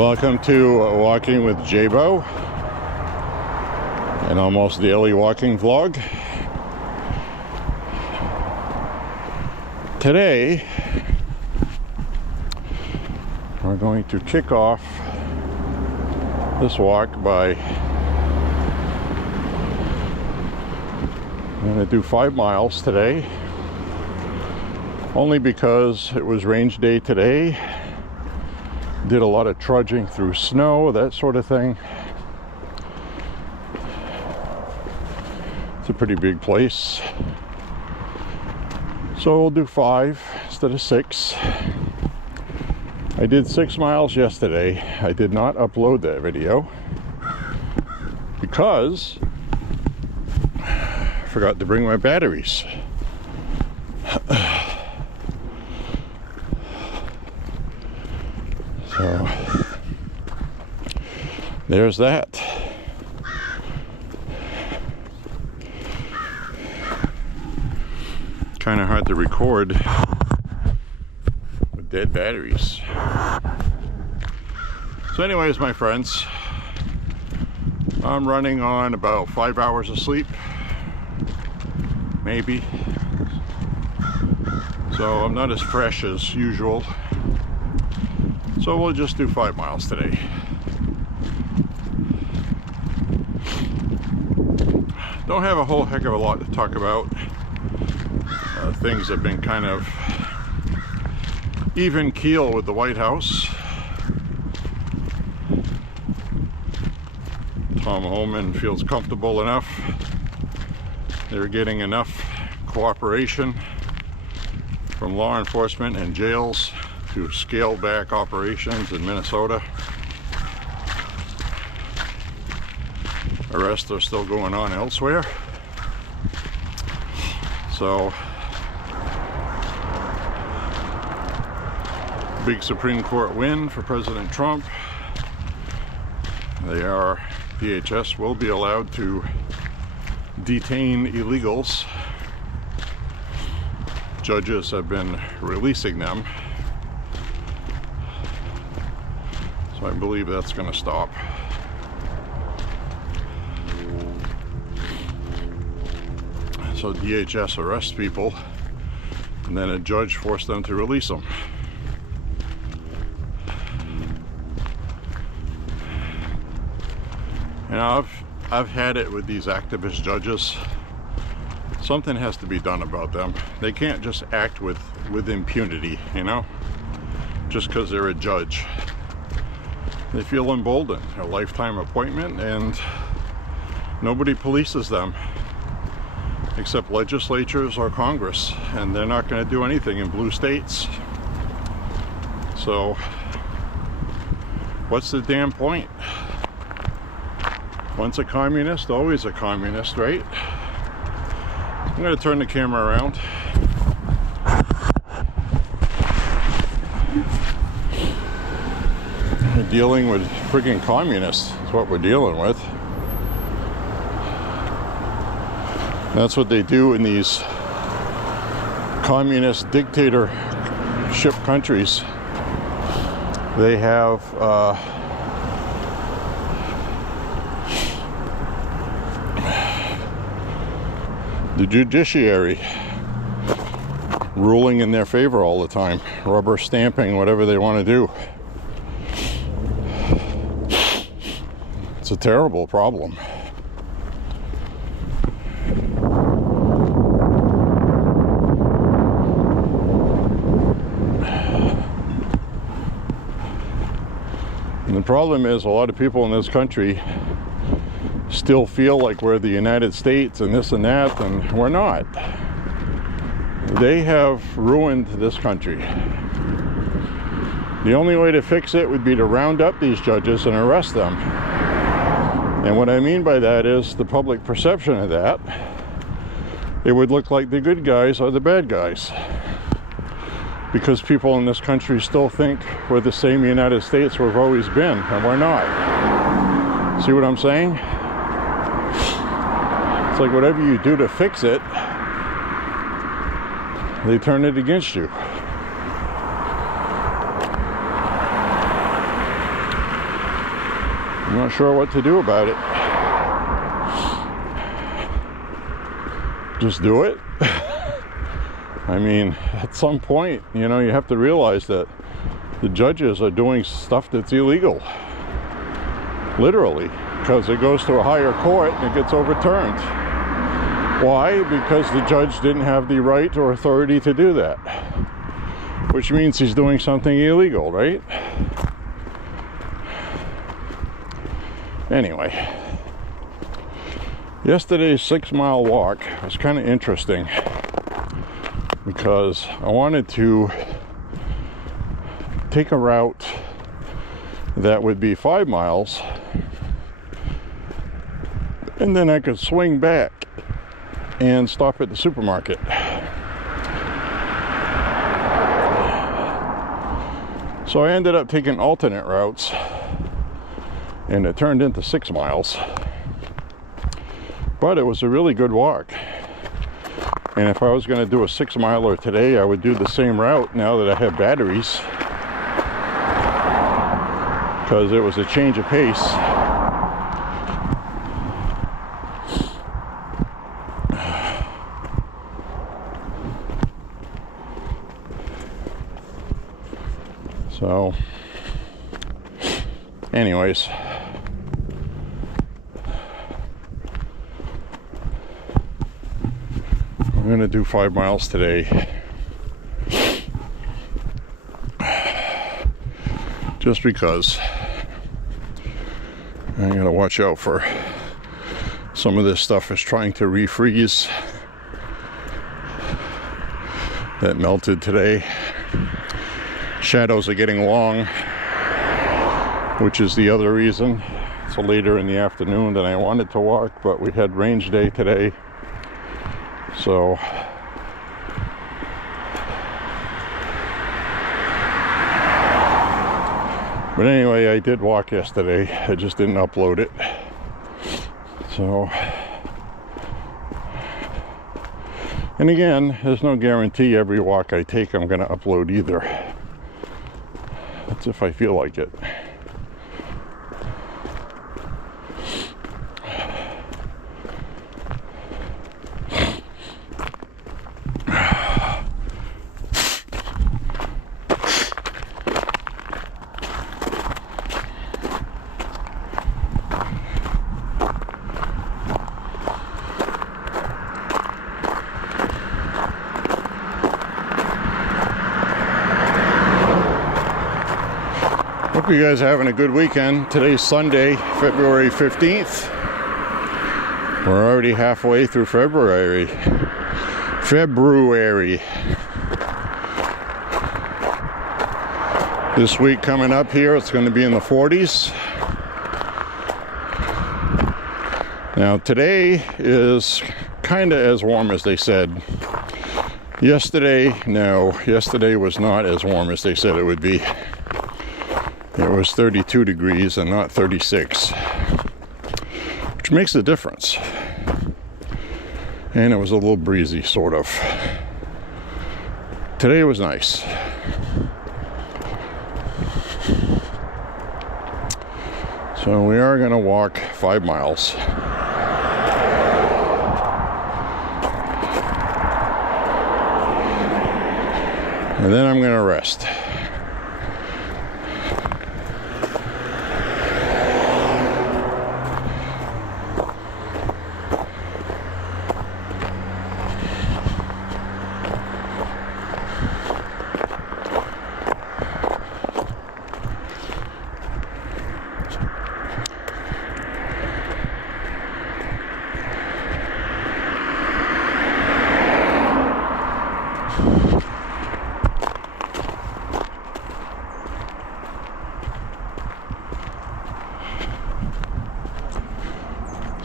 Welcome to Walking with J.Beau, an almost daily walking vlog. Today, we're going to kick off this walk by, I'm going to do 5 miles today, only because it was range day today. Did a lot of trudging through snow, that sort of thing. It's a pretty big place. So we'll do 5 instead of 6. I did 6 miles yesterday. I did not upload that video because I forgot to bring my batteries. So there's that. Kind of hard to record with dead batteries. So anyways, my friends, I'm running on about 5 hours of sleep, maybe. So I'm not as fresh as usual. So we'll just do 5 miles today. Don't have a whole heck of a lot to talk about. Things have been kind of even keel with the White House. Tom Homan feels comfortable enough. They're getting enough cooperation from law enforcement and jails to scale back operations in Minnesota. Arrests are still going on elsewhere. So, big Supreme Court win for President Trump. DHS will be allowed to detain illegals. Judges have been releasing them. So I believe that's going to stop. So DHS arrests people, and then a judge forced them to release them. You know, I've had it with these activist judges. Something has to be done about them. They can't just act with impunity, you know, just because they're a judge. They feel emboldened, a lifetime appointment, and nobody polices them except legislatures or Congress, and they're not going to do anything in blue states. So what's the damn point? Once a communist, always a communist, right? I'm going to turn the camera around. We're dealing with friggin' communists, is what we're dealing with. That's what they do in these communist dictatorship countries. They have the judiciary ruling in their favor all the time, rubber stamping whatever they want to do. It's a terrible problem. And the problem is, a lot of people in this country still feel like we're the United States and this and that, and we're not. They have ruined this country. The only way to fix it would be to round up these judges and arrest them. And what I mean by that is the public perception of that. It would look like the good guys are the bad guys. Because people in this country still think we're the same United States we've always been, and we're not. See what I'm saying? It's like whatever you do to fix it, they turn it against you. I'm not sure what to do about it. Just do it. I mean, at some point, you know, you have to realize that the judges are doing stuff that's illegal. Literally, because it goes to a higher court and it gets overturned. Why? Because the judge didn't have the right or authority to do that. Which means he's doing something illegal, right? Anyway, yesterday's 6-mile walk was kind of interesting because I wanted to take a route that would be 5 miles, and then I could swing back and stop at the supermarket. So I ended up taking alternate routes, and it turned into 6 miles. But it was a really good walk. And if I was going to do a 6-miler today, I would do the same route now that I have batteries, because it was a change of pace. So, anyways, I'm going to do 5 miles today. Just because I gotta watch out for some of this stuff is trying to refreeze that melted today. Shadows are getting long, which is the other reason. It's later in the afternoon than I wanted to walk, but we had range day today. So but anyway, I did walk yesterday. I just didn't upload it. So, and again, there's no guarantee every walk I take I'm going to upload either. That's if I feel like it. Hope you guys are having a good weekend. Today's Sunday, February 15th. We're already halfway through February. This week coming up here, it's going to be in the 40s. Now today is kind of as warm as they said. Yesterday was not as warm as they said it would be. It was 32 degrees and not 36, which makes a difference. And it was a little breezy, sort of. Today was nice. So we are going to walk 5 miles. And then I'm going to rest.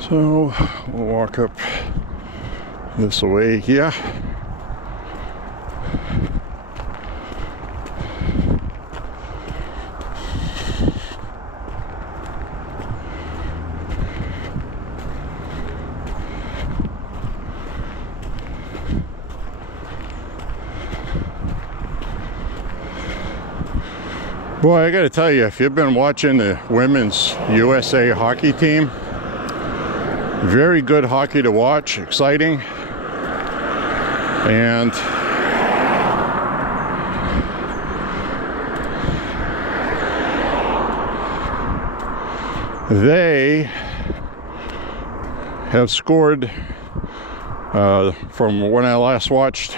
So we'll walk up this way here. Boy, I gotta tell you, if you've been watching the women's USA hockey team, very good hockey to watch, exciting, and they have scored, from when I last watched,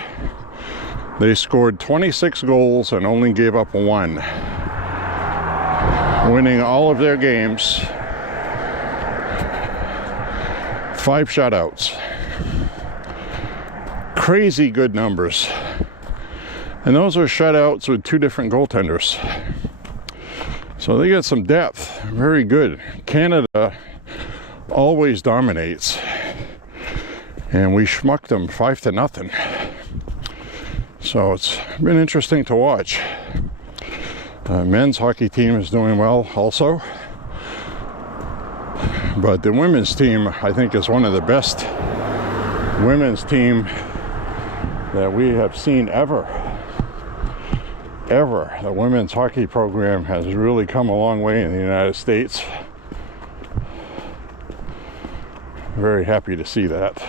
they scored 26 goals and only gave up 1, winning all of their games, 5 shutouts. Crazy good numbers. And those are shutouts with 2 different goaltenders. So they got some depth. Very good. Canada always dominates. And we schmucked them 5-0. So it's been interesting to watch. Men's hockey team is doing well also. But the women's team, I think, is one of the best women's team that we have seen ever. The women's hockey program has really come a long way in the United States. Very happy to see that.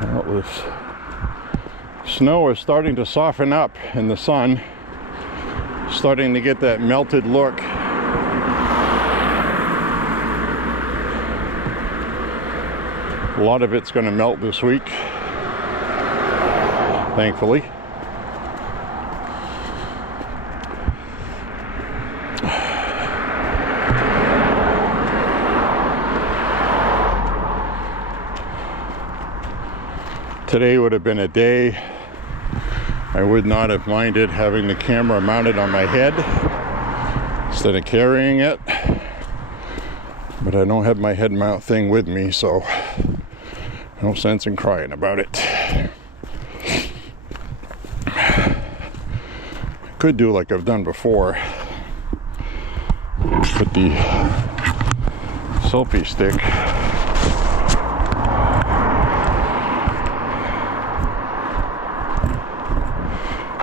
Well, this snow is starting to soften up in the sun, starting to get that melted look. A lot of it's going to melt this week, thankfully. Today would have been a day I would not have minded having the camera mounted on my head instead of carrying it, but I don't have my head mount thing with me, so no sense in crying about it. I could do like I've done before, put the selfie stick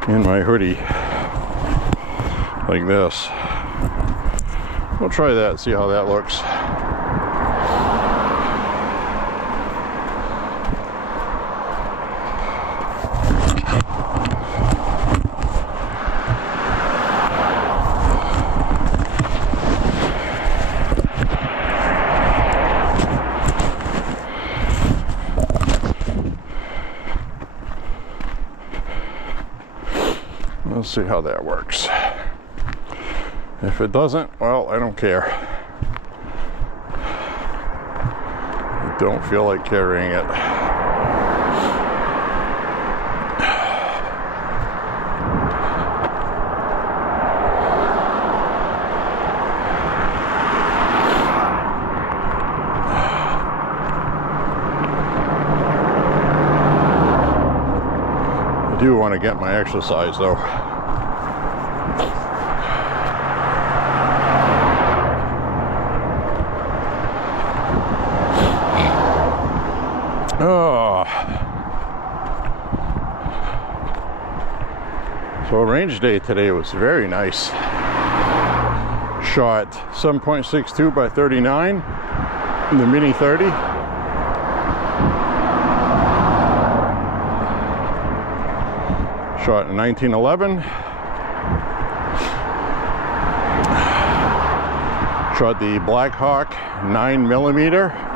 in my hoodie like this. We'll try that, see how that looks. Let's see how that works. If it doesn't, well, I don't care. I don't feel like carrying it. I do want to get my exercise though. Oh. So range day today was very nice. Shot 7.62 by 39 in the mini 30. Shot in 1911. Shot the Black Hawk 9mm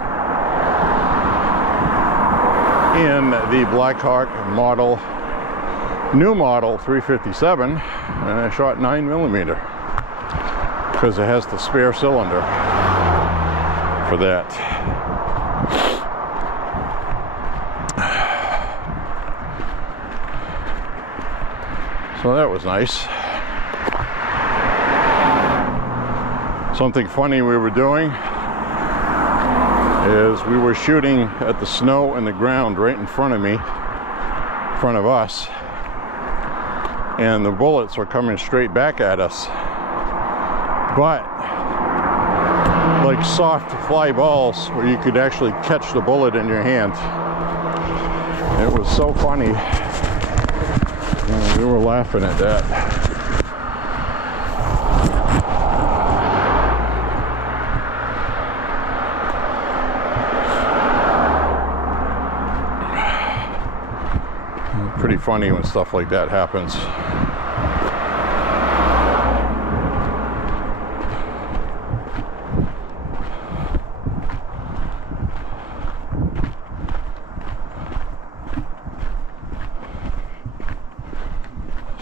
in the Black Hawk model, new model 357, and I shot 9mm because it has the spare cylinder for that. So that was nice. Something funny we were doing is we were shooting at the snow and the ground right in front of me, in front of us, and the bullets were coming straight back at us. But like soft fly balls where you could actually catch the bullet in your hand. It was so funny. We were laughing at that. Pretty funny when stuff like that happens.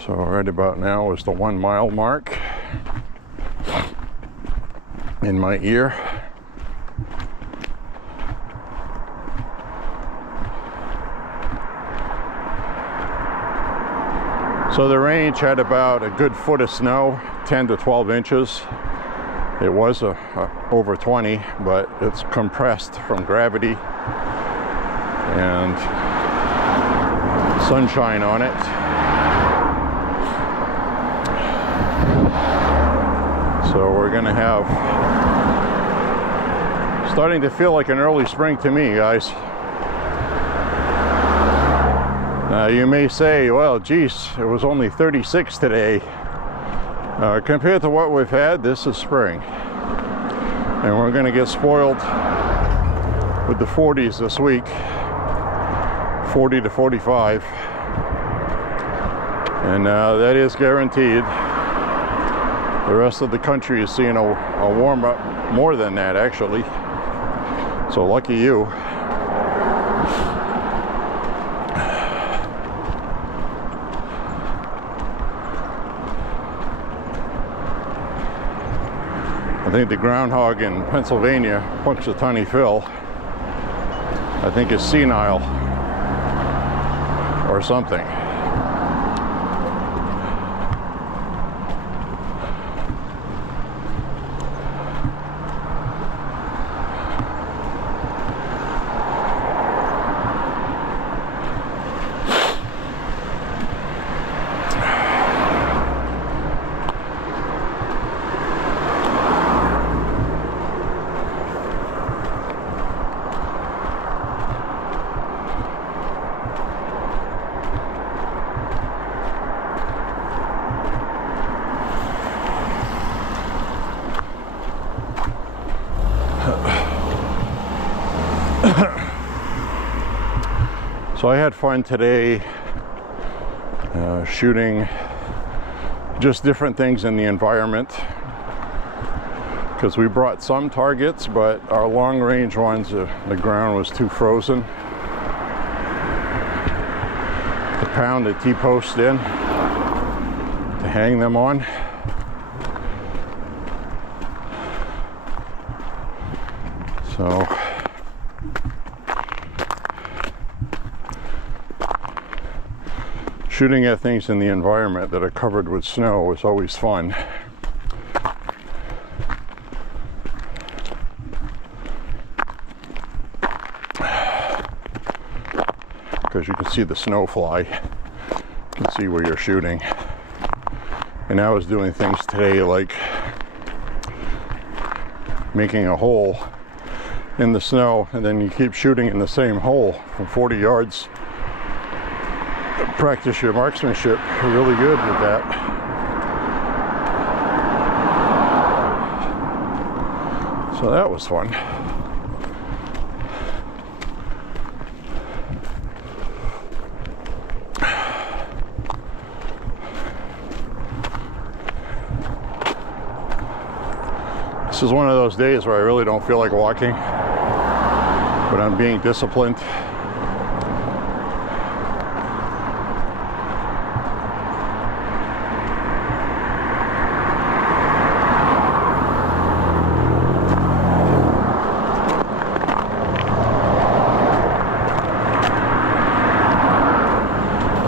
So right about now is the 1 mile mark in my ear. So the range had about a good foot of snow, 10 to 12 inches. It was over 20, but it's compressed from gravity and sunshine on it. So we're gonna have, starting to feel like an early spring to me, guys. You may say, well, geez, it was only 36 today. Compared to what we've had, this is spring. And we're gonna get spoiled with the 40s this week, 40 to 45. And that is guaranteed. The rest of the country is seeing a warm up more than that, actually. So lucky you. I think the groundhog in Pennsylvania, Punxsutawney Phil, I think is senile or something. So I had fun today shooting just different things in the environment, because we brought some targets, but our long range ones, the ground was too frozen to pound the T-post in to hang them on. So shooting at things in the environment that are covered with snow is always fun. Because you can see the snow fly, you can see where you're shooting. And I was doing things today like making a hole in the snow, and then you keep shooting in the same hole from 40 yards. Practice your marksmanship really good with that. So that was fun. This is one of those days where I really don't feel like walking, but I'm being disciplined.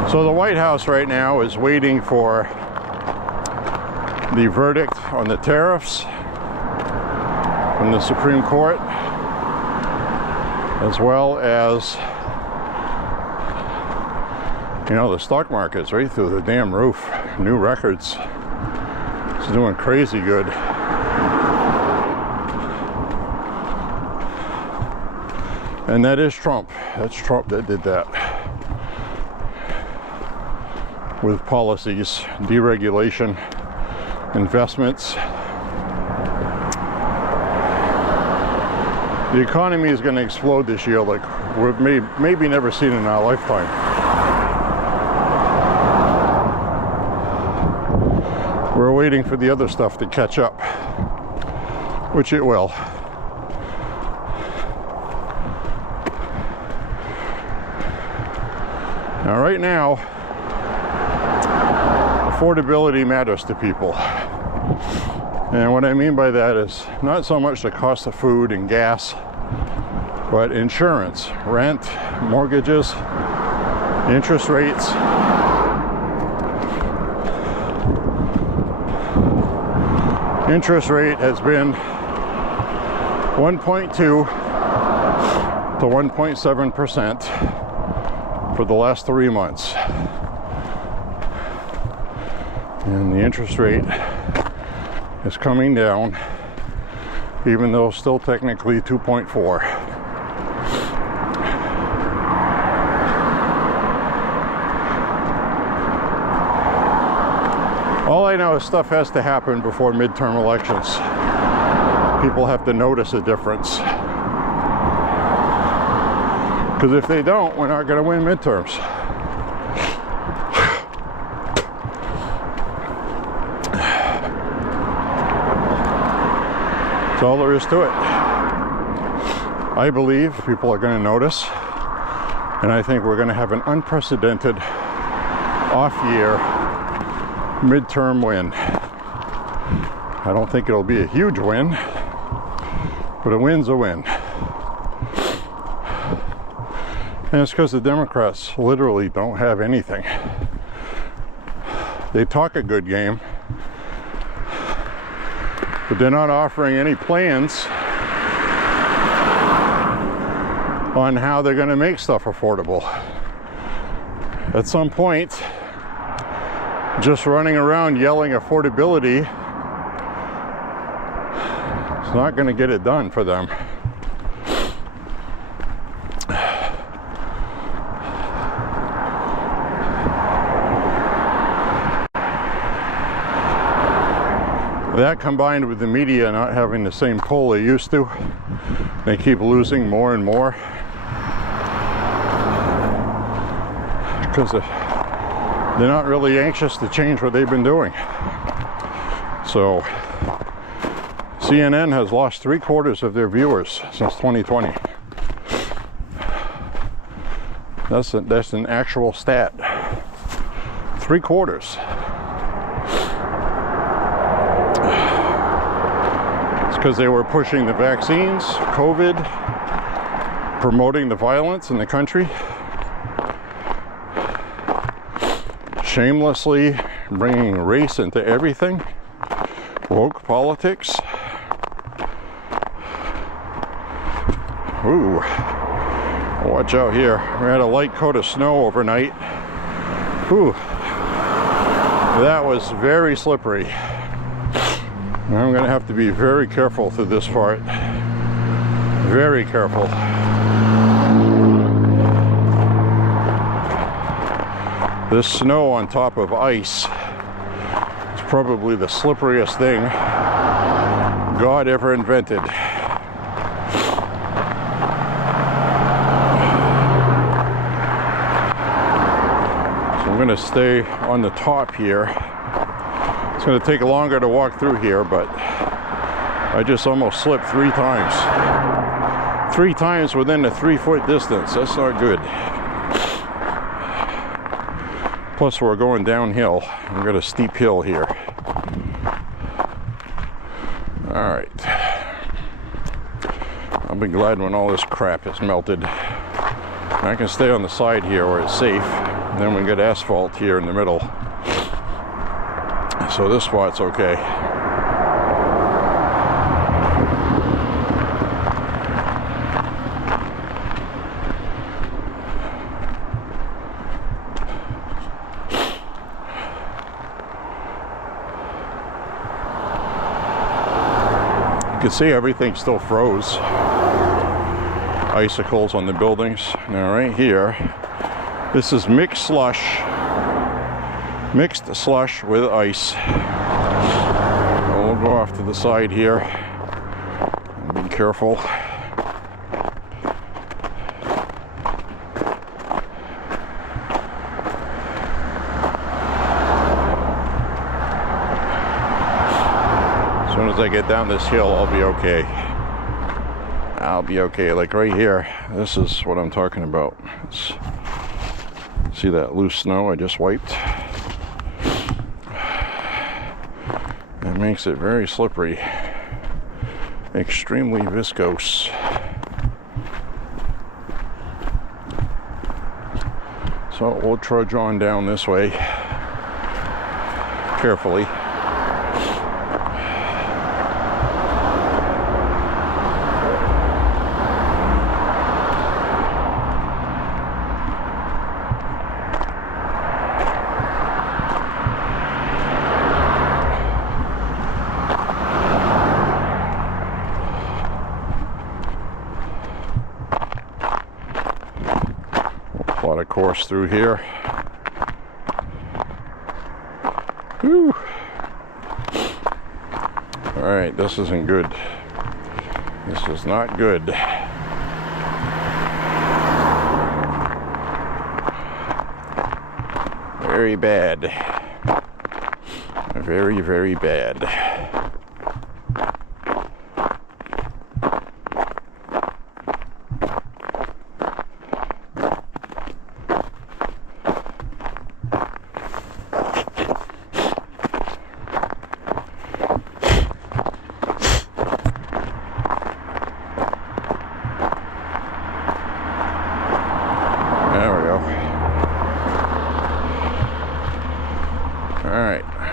So the White House right now is waiting for the verdict on the tariffs from the Supreme Court, as well as, you know, the stock market's right through the damn roof. New records. It's doing crazy good. And that is Trump. That's Trump that did that. With policies, deregulation, investments. The economy is going to explode this year like we've maybe never seen in our lifetime. We're waiting for the other stuff to catch up, which it will. Now, right now, affordability matters to people. And what I mean by that is not so much the cost of food and gas, but insurance, rent, mortgages, interest rates. Interest rate has been 1.2 to 1.7% for the last 3 months. And the interest rate is coming down, even though still technically 2.4. All I know is stuff has to happen before midterm elections. People have to notice a difference. Because if they don't, we're not going to win midterms. That's all there is to it. I believe people are going to notice, and I think we're going to have an unprecedented off-year midterm win. I don't think it'll be a huge win, but a win's a win. And it's because the Democrats literally don't have anything. They talk a good game, but they're not offering any plans on how they're going to make stuff affordable. At some point, just running around yelling affordability is not going to get it done for them. That combined with the media not having the same pull they used to, they keep losing more and more because they're not really anxious to change what they've been doing. So CNN has lost 3/4 of their viewers since 2020. That's an actual stat. 3/4. Because they were pushing the vaccines, COVID, promoting the violence in the country, shamelessly bringing race into everything, woke politics. Ooh, watch out here. We had a light coat of snow overnight. Ooh, that was very slippery. I'm going to have to be very careful through this part. Very careful. This snow on top of ice is probably the slipperiest thing God ever invented. So I'm going to stay on the top here. It's going to take longer to walk through here, but I just almost slipped 3 times. 3 times within a 3-foot distance. That's not good. Plus we're going downhill. We've got a steep hill here. Alright. I'll be glad when all this crap is melted. I can stay on the side here where it's safe. And then we get asphalt here in the middle. So this spot's okay. You can see everything still froze. icicles on the buildings. Now right here, this is mixed slush with ice. We'll go off to the side here. Be careful. As soon as I get down this hill, I'll be okay. I'll be okay. Like right here, this is what I'm talking about. See that loose snow I just wiped? It makes it very slippery. Extremely viscose. So we'll trudge on down this way carefully. Plot a course through here. Whew. All right, this isn't good. This is not good. Very bad. Very, very bad.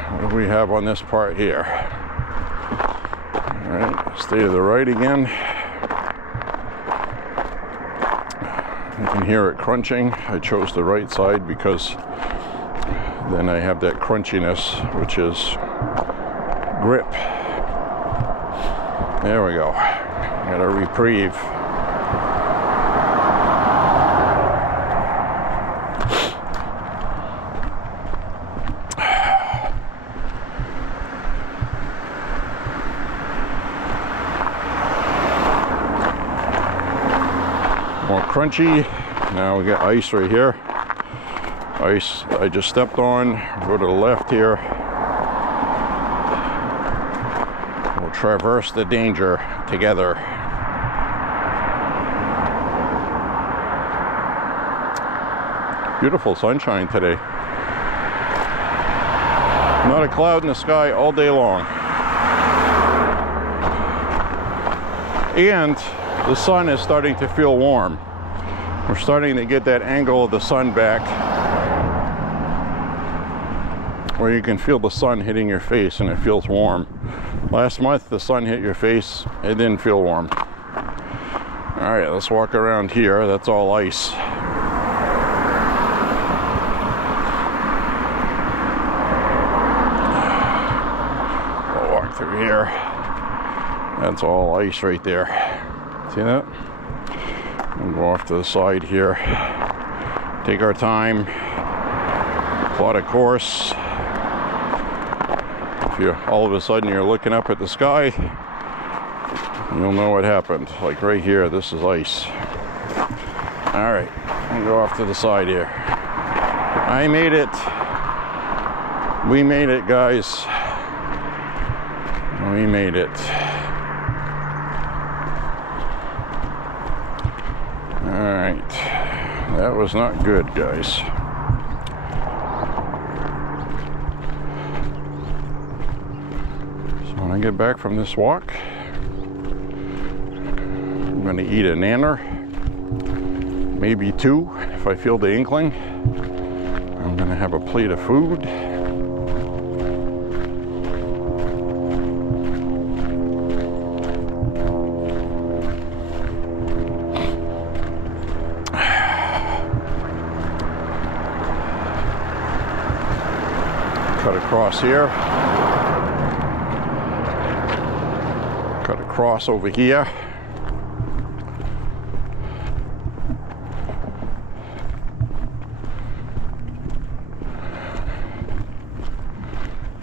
What do we have on this part here? All right, stay to the right again. You can hear it crunching. I chose the right side because then I have that crunchiness, which is grip. There we go. Got a reprieve. More crunchy. Now we got ice right here. Ice I just stepped on. Go to the left here. We'll traverse the danger together. Beautiful sunshine today. Not a cloud in the sky all day long. And the sun is starting to feel warm. We're starting to get that angle of the sun back where you can feel the sun hitting your face and it feels warm. Last month the sun hit your face, it didn't feel warm. All right, let's walk around here. That's all ice. We'll walk through here. That's all ice right there. See that? We'll go off to the side here. Take our time. Plot a course. If you all of a sudden you're looking up at the sky, you'll know what happened. Like right here, this is ice. All right, we'll go off to the side here. I made it. We made it, guys. We made it. Alright, that was not good, guys. So when I get back from this walk, I'm going to eat a nanner, maybe two if I feel the inkling. I'm going to have a plate of food. Cut across here. Cut across over here.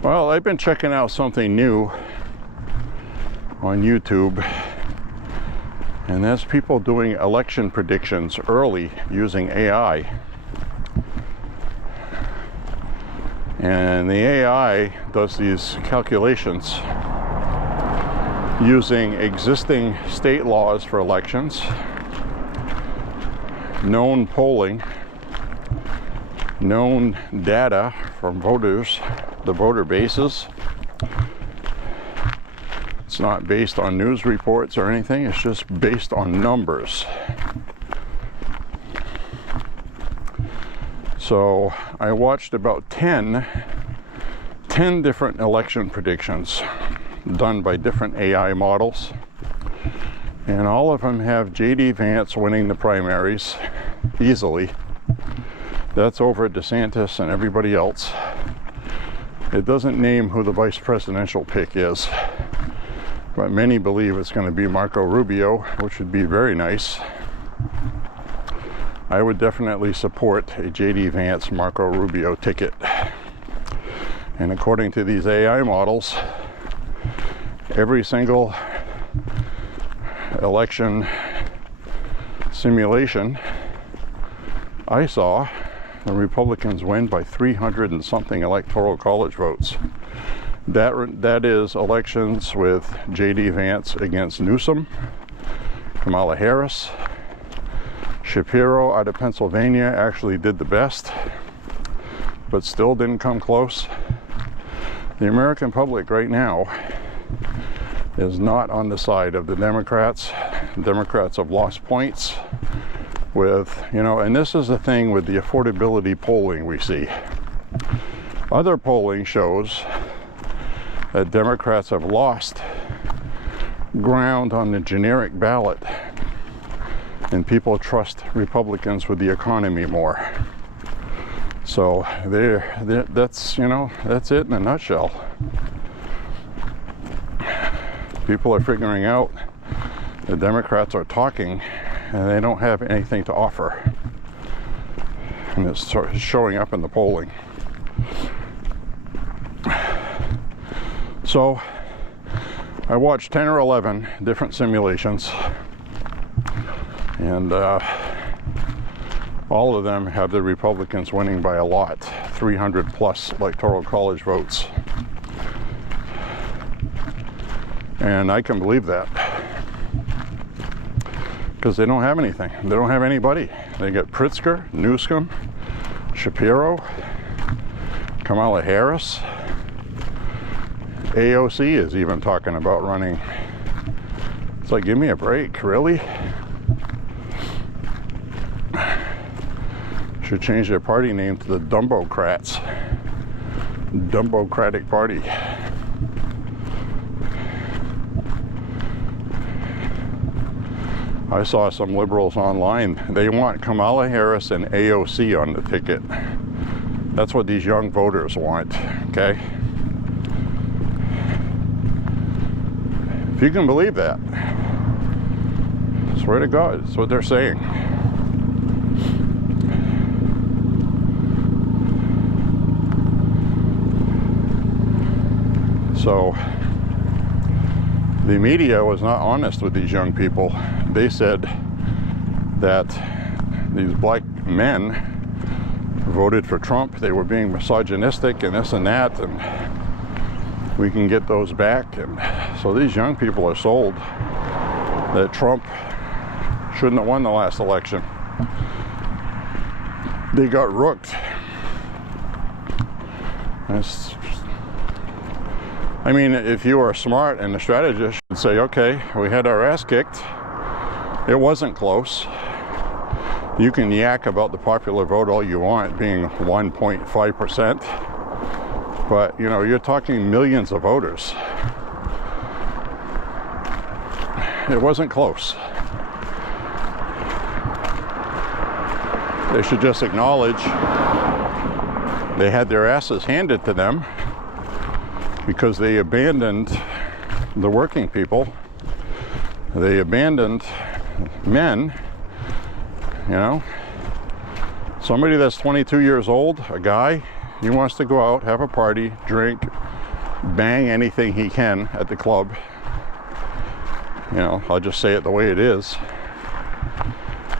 Well, I've been checking out something new on YouTube, and that's people doing election predictions early using AI. And the AI does these calculations using existing state laws for elections, known polling, known data from voters, the voter bases. It's not based on news reports or anything, it's just based on numbers. So I watched about 10 different election predictions done by different AI models, and all of them have J.D. Vance winning the primaries easily. That's over DeSantis and everybody else. It doesn't name who the vice presidential pick is, but many believe it's going to be Marco Rubio, which would be very nice. I would definitely support a J.D. Vance Marco Rubio ticket. And according to these AI models, every single election simulation I saw, the Republicans win by 300 and something electoral college votes. That is elections with J.D. Vance against Newsom, Kamala Harris. Shapiro out of Pennsylvania actually did the best, but still didn't come close. The American public right now is not on the side of the Democrats. Democrats have lost points with, and this is the thing with the affordability polling we see. Other polling shows that Democrats have lost ground on the generic ballot, and people trust Republicans with the economy more. So that's it in a nutshell. People are figuring out the Democrats are talking and they don't have anything to offer, and it's sort of showing up in the polling. So I watched 10 or 11 different simulations, and all of them have the Republicans winning by a lot, 300 plus electoral college votes. And I can believe that, because they don't have anything. They don't have anybody. They get Pritzker, Newsom, Shapiro, Kamala Harris. AOC is even talking about running. It's like, give me a break, really? Should change their party name to the Dumbocrats. Dumbocratic Party. I saw some liberals online. They want Kamala Harris and AOC on the ticket. That's what these young voters want, okay? If you can believe that, swear to God, that's what they're saying. So the media was not honest with these young people. They said that these black men voted for Trump. They were being misogynistic and this and that, and we can get those back. And so these young people are sold that Trump shouldn't have won the last election. They got rooked. I mean, if you are smart and a strategist, you should say, okay, we had our ass kicked. It wasn't close. You can yak about the popular vote all you want being 1.5%, but you're talking millions of voters. It wasn't close. They should just acknowledge they had their asses handed to them because they abandoned the working people. They abandoned men. Somebody that's 22 years old, a guy, he wants to go out, have a party, drink, bang anything he can at the club. You know, I'll just say it the way it is.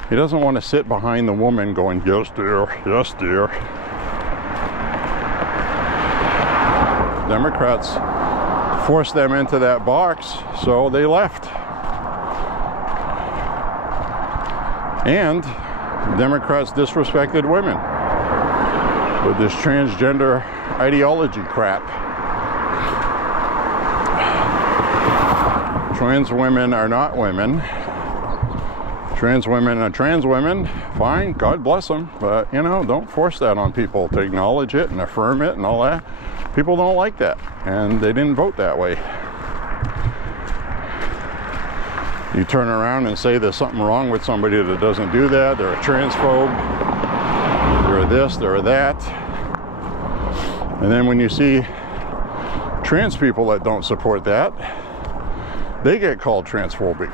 He doesn't want to sit behind the woman going, yes dear, yes dear. Democrats forced them into that box, so they left. And Democrats disrespected women with this transgender ideology crap. Trans women are not women. Trans women are trans women. Fine, God bless them. But, you know, don't force that on people to acknowledge it and affirm it and all that. People don't like that, and they didn't vote that way. You turn around and say there's something wrong with somebody that doesn't do that. They're a transphobe. They're this, they're that. And then when you see trans people that don't support that, they get called transphobic.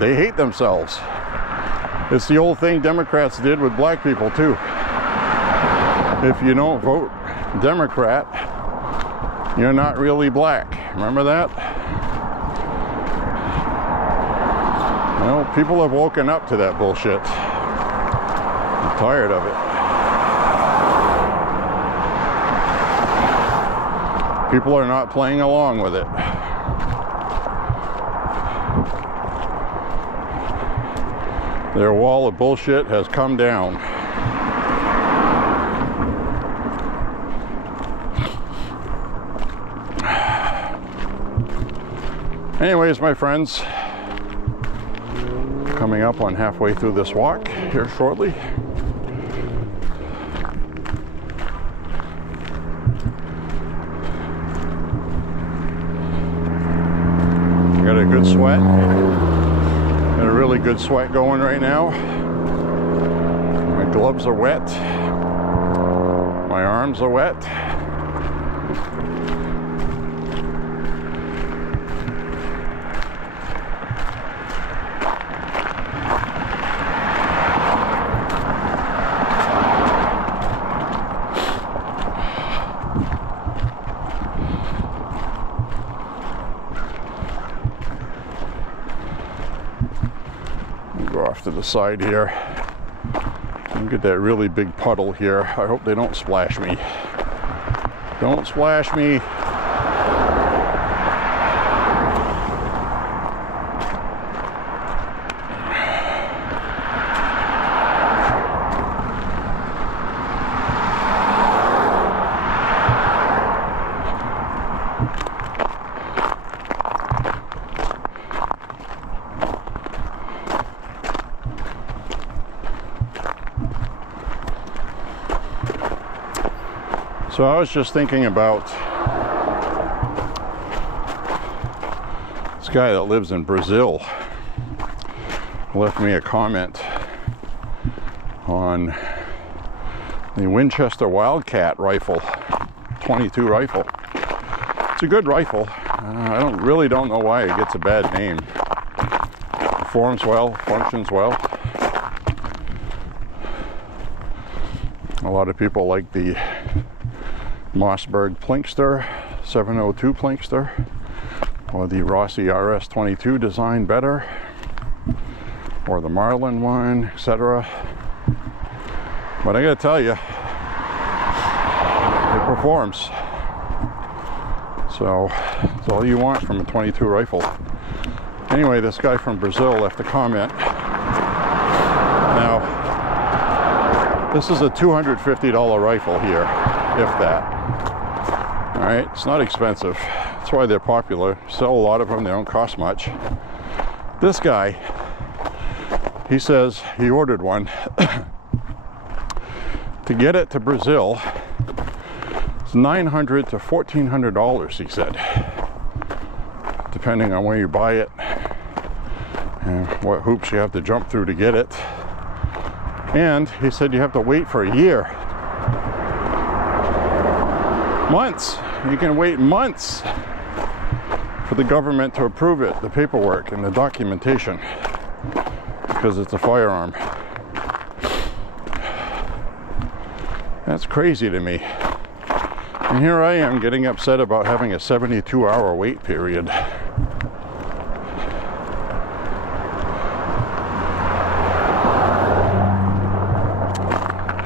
They hate themselves. It's the old thing Democrats did with black people too. If you don't vote Democrat, you're not really black. Remember that? Well, people have woken up to that bullshit. I'm tired of it. People are not playing along with it. Their wall of bullshit has come down. Anyways, my friends, coming up on halfway through this walk here shortly. Got a good sweat. Got a really good sweat going right now. My gloves are wet. My arms are wet. Off to the side here and get that really big puddle here. I hope they don't splash me. Don't splash me. So I was just thinking about this guy that lives in Brazil. Left me a comment on the Winchester Wildcat rifle, 22 rifle. It's a good rifle. I really don't know why it gets a bad name. Performs well, functions well. A lot of people like the Mossberg Plinkster 702 Plinkster or the Rossi RS22 design better, or the Marlin one, etc. But I gotta tell you, it performs. So it's all you want from a 22 rifle. Anyway, this guy from Brazil left a comment. Now, this is a $250 rifle here, if that. All right, it's not expensive. That's why they're popular. Sell a lot of them, they don't cost much. This guy, he says he ordered one. To get it to Brazil, it's $900 to $1,400, he said, depending on where you buy it and what hoops you have to jump through to get it. And he said you have to wait for a year. Months. You can wait months for the government to approve it, the paperwork and the documentation, because it's a firearm. That's crazy to me. And here I am getting upset about having a 72-hour wait period.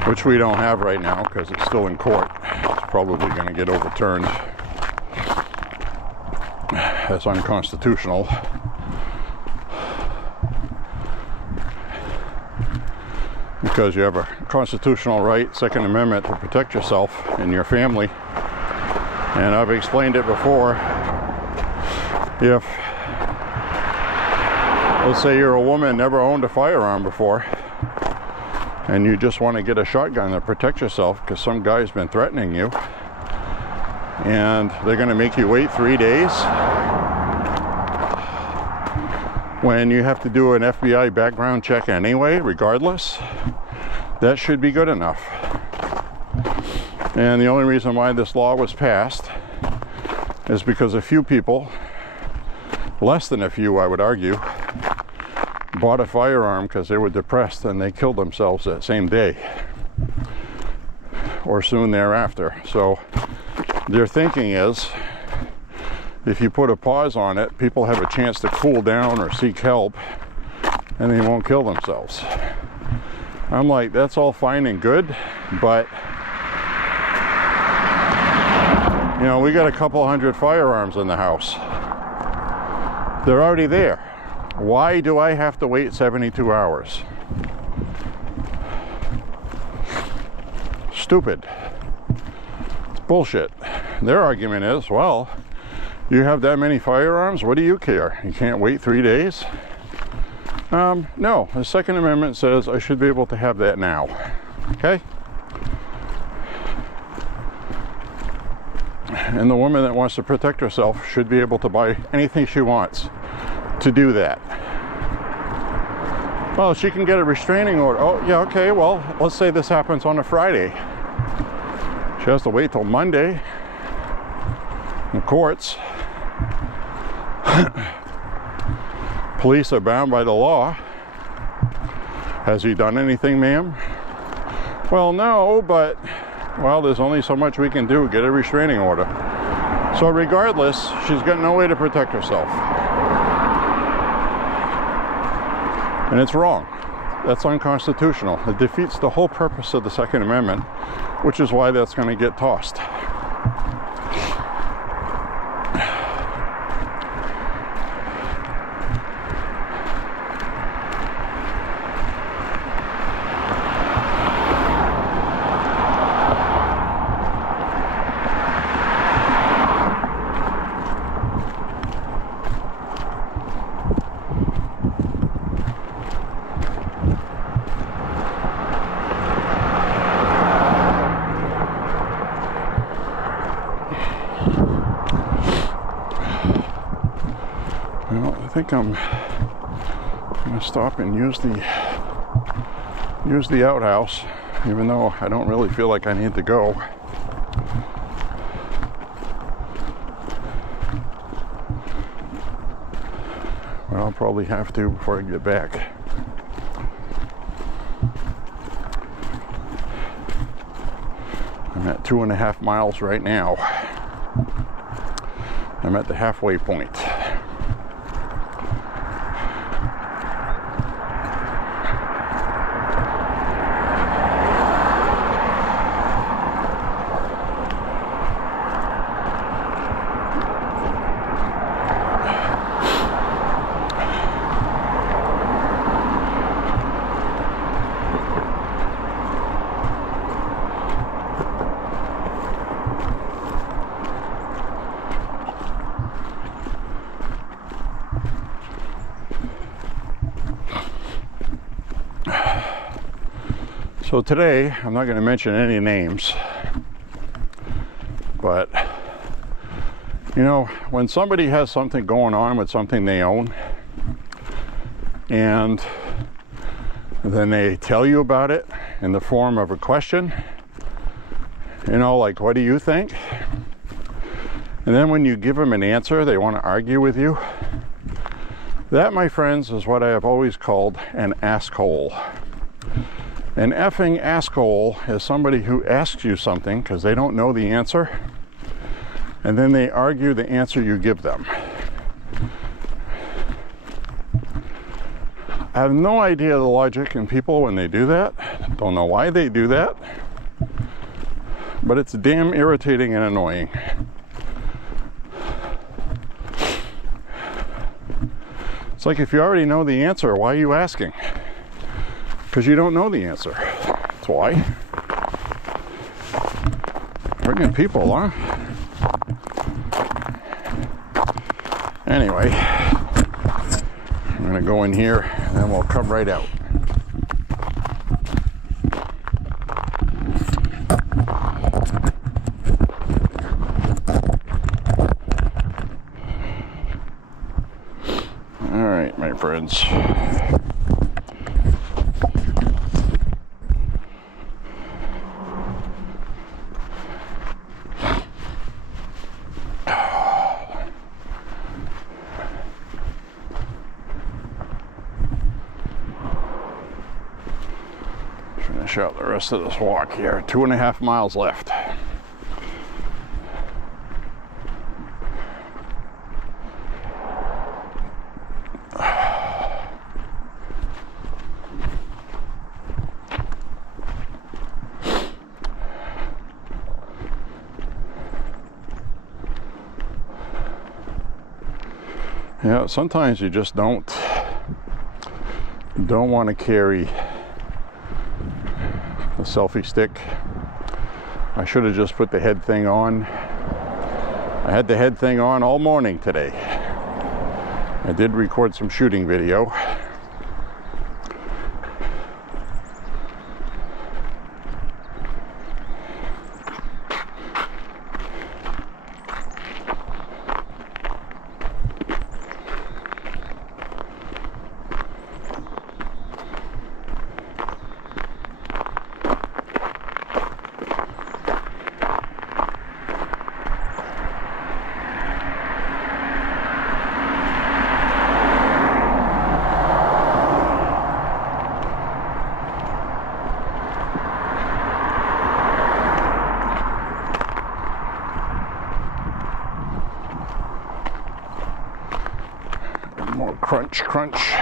Which we don't have right now because it's still in court. It's probably going to get overturned as unconstitutional. Because you have a constitutional right, Second Amendment, to protect yourself and your family. And I've explained it before. If, let's say you're a woman, never owned a firearm before, and you just want to get a shotgun to protect yourself because some guy's been threatening you, and they're going to make you wait 3 days when you have to do an FBI background check anyway, regardless, that should be good enough. And the only reason why this law was passed is because a few people, less than a few I would argue, bought a firearm because they were depressed and they killed themselves that same day or soon thereafter. So their thinking is, if you put a pause on it, people have a chance to cool down or seek help and they won't kill themselves. I'm like, that's all fine and good, but you know, we got a couple hundred firearms in the house. They're already there. Why do I have to wait 72 hours? Stupid. It's bullshit. Their argument is, well, you have that many firearms, what do you care? You can't wait 3 days? No, the Second Amendment says I should be able to have that now. Okay? And the woman that wants to protect herself should be able to buy anything she wants to do that. Well, she can get a restraining order. Oh, yeah, okay, well, let's say this happens on a Friday. She has to wait till Monday in courts. Police are bound by the law. Has he done anything, ma'am? Well, no, but, well, there's only so much we can do. Get a restraining order. So regardless, she's got no way to protect herself. And it's wrong. That's unconstitutional. It defeats the whole purpose of the Second Amendment, which is why that's going to get tossed. Well, I think I'm going to stop and use the outhouse, even though I don't really feel like I need to go. Well, I'll probably have to before I get back. I'm at 2.5 miles right now. I'm at the halfway point. So today, I'm not going to mention any names, but, you know, when somebody has something going on with something they own, and then they tell you about it in the form of a question, you know, like, what do you think? And then when you give them an answer, they want to argue with you. That, my friends, is what I have always called an asshole. An effing asshole is somebody who asks you something because they don't know the answer, and then they argue the answer you give them. I have no idea the logic in people when they do that. Don't know why they do that, but it's damn irritating and annoying. It's like, if you already know the answer, why are you asking? Because you don't know the answer. That's why. Friggin' people, huh? Anyway, I'm gonna go in here and then we'll come right out. All right, my friends. Finish out the rest of this walk here. 2.5 miles left. Yeah, sometimes you just don't want to carry the selfie stick. I should have just put the head thing on. I had the head thing on all morning today. I did record some shooting video. More crunch, crunch.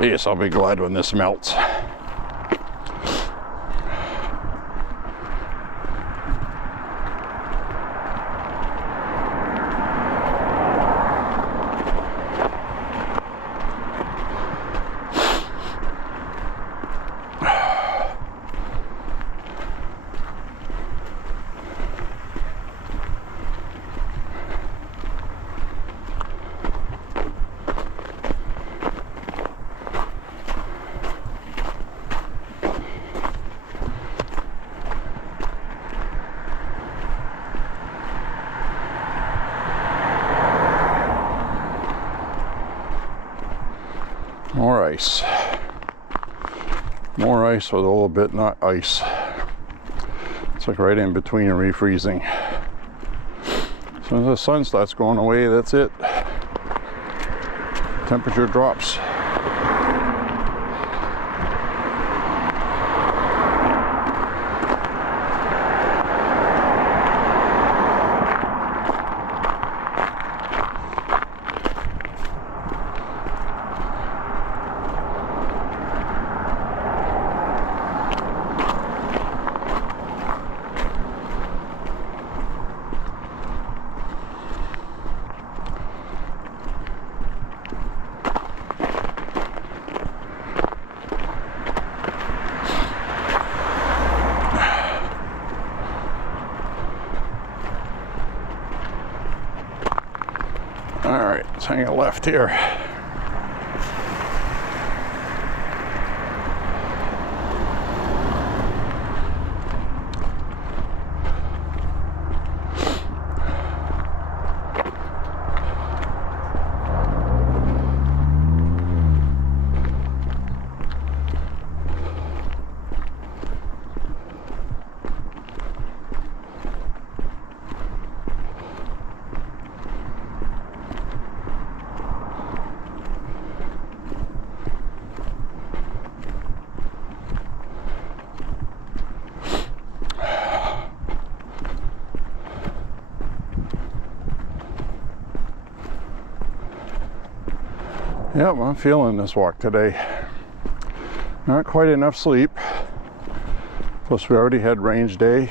Yes, I'll be glad when this melts. More ice. More ice with a little bit not ice. It's like right in between and refreezing. As soon as the sun starts going away, that's it. Temperature drops. All right, let's hang a left here. Yep, I'm feeling this walk today. Not quite enough sleep. Plus we already had range day.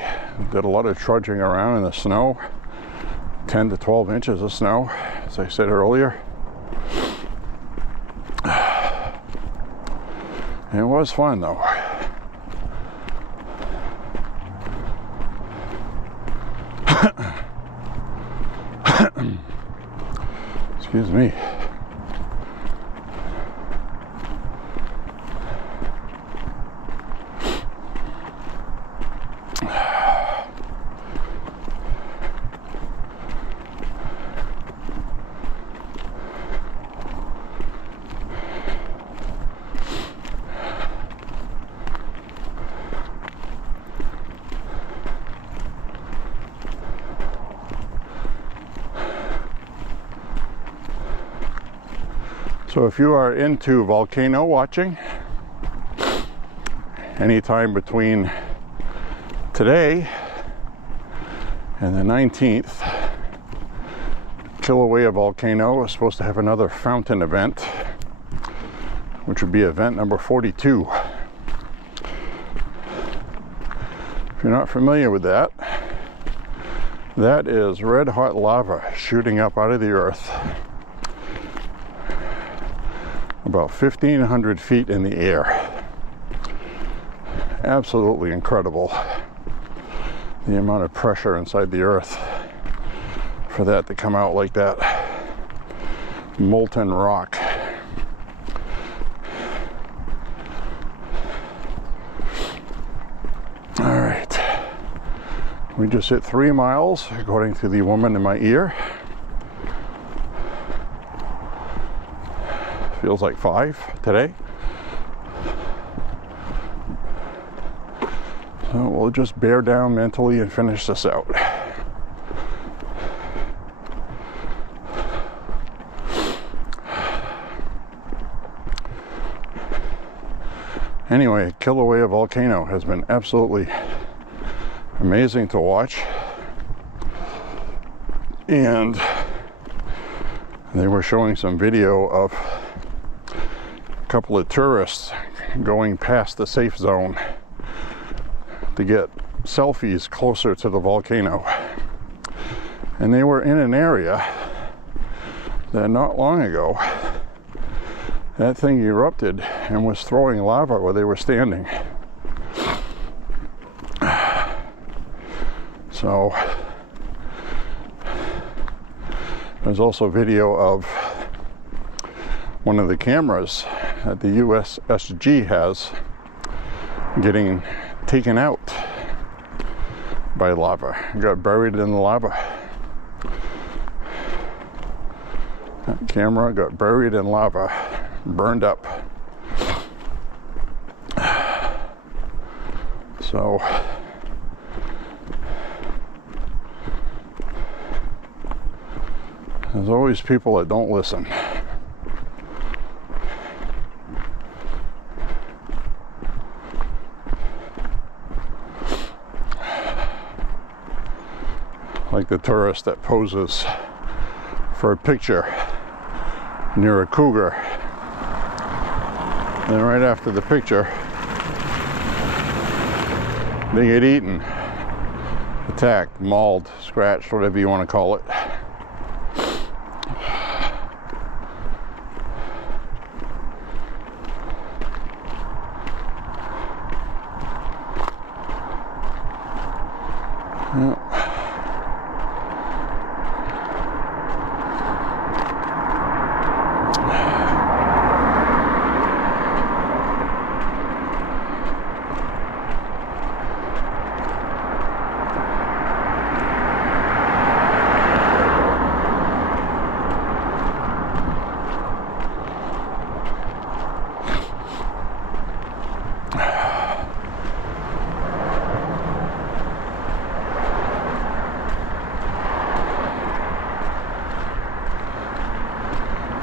Did a lot of trudging around in the snow. 10 to 12 inches of snow, as I said earlier. It was fun though. Excuse me. So if you are into volcano watching, anytime between today and the 19th, Kilauea volcano is supposed to have another fountain event, which would be event number 42. If you're not familiar with that, that is red hot lava shooting up out of the earth. About 1,500 feet in the air. Absolutely incredible, the amount of pressure inside the earth for that to come out like that. Molten rock. All right, we just hit 3 miles according to the woman in my ear. Feels like 5 today. So we'll just bear down mentally and finish this out. Anyway, Kilauea volcano has been absolutely amazing to watch. And they were showing some video of a couple of tourists going past the safe zone to get selfies closer to the volcano. And they were in an area that not long ago, that thing erupted and was throwing lava where they were standing. So there's also video of one of the cameras that the USSG has getting taken out by lava. It got buried in the lava. That camera got buried in lava, burned up. So there's always people that don't listen. Like the tourist that poses for a picture near a cougar. Then right after the picture, they get eaten, attacked, mauled, scratched, whatever you want to call it. Yep.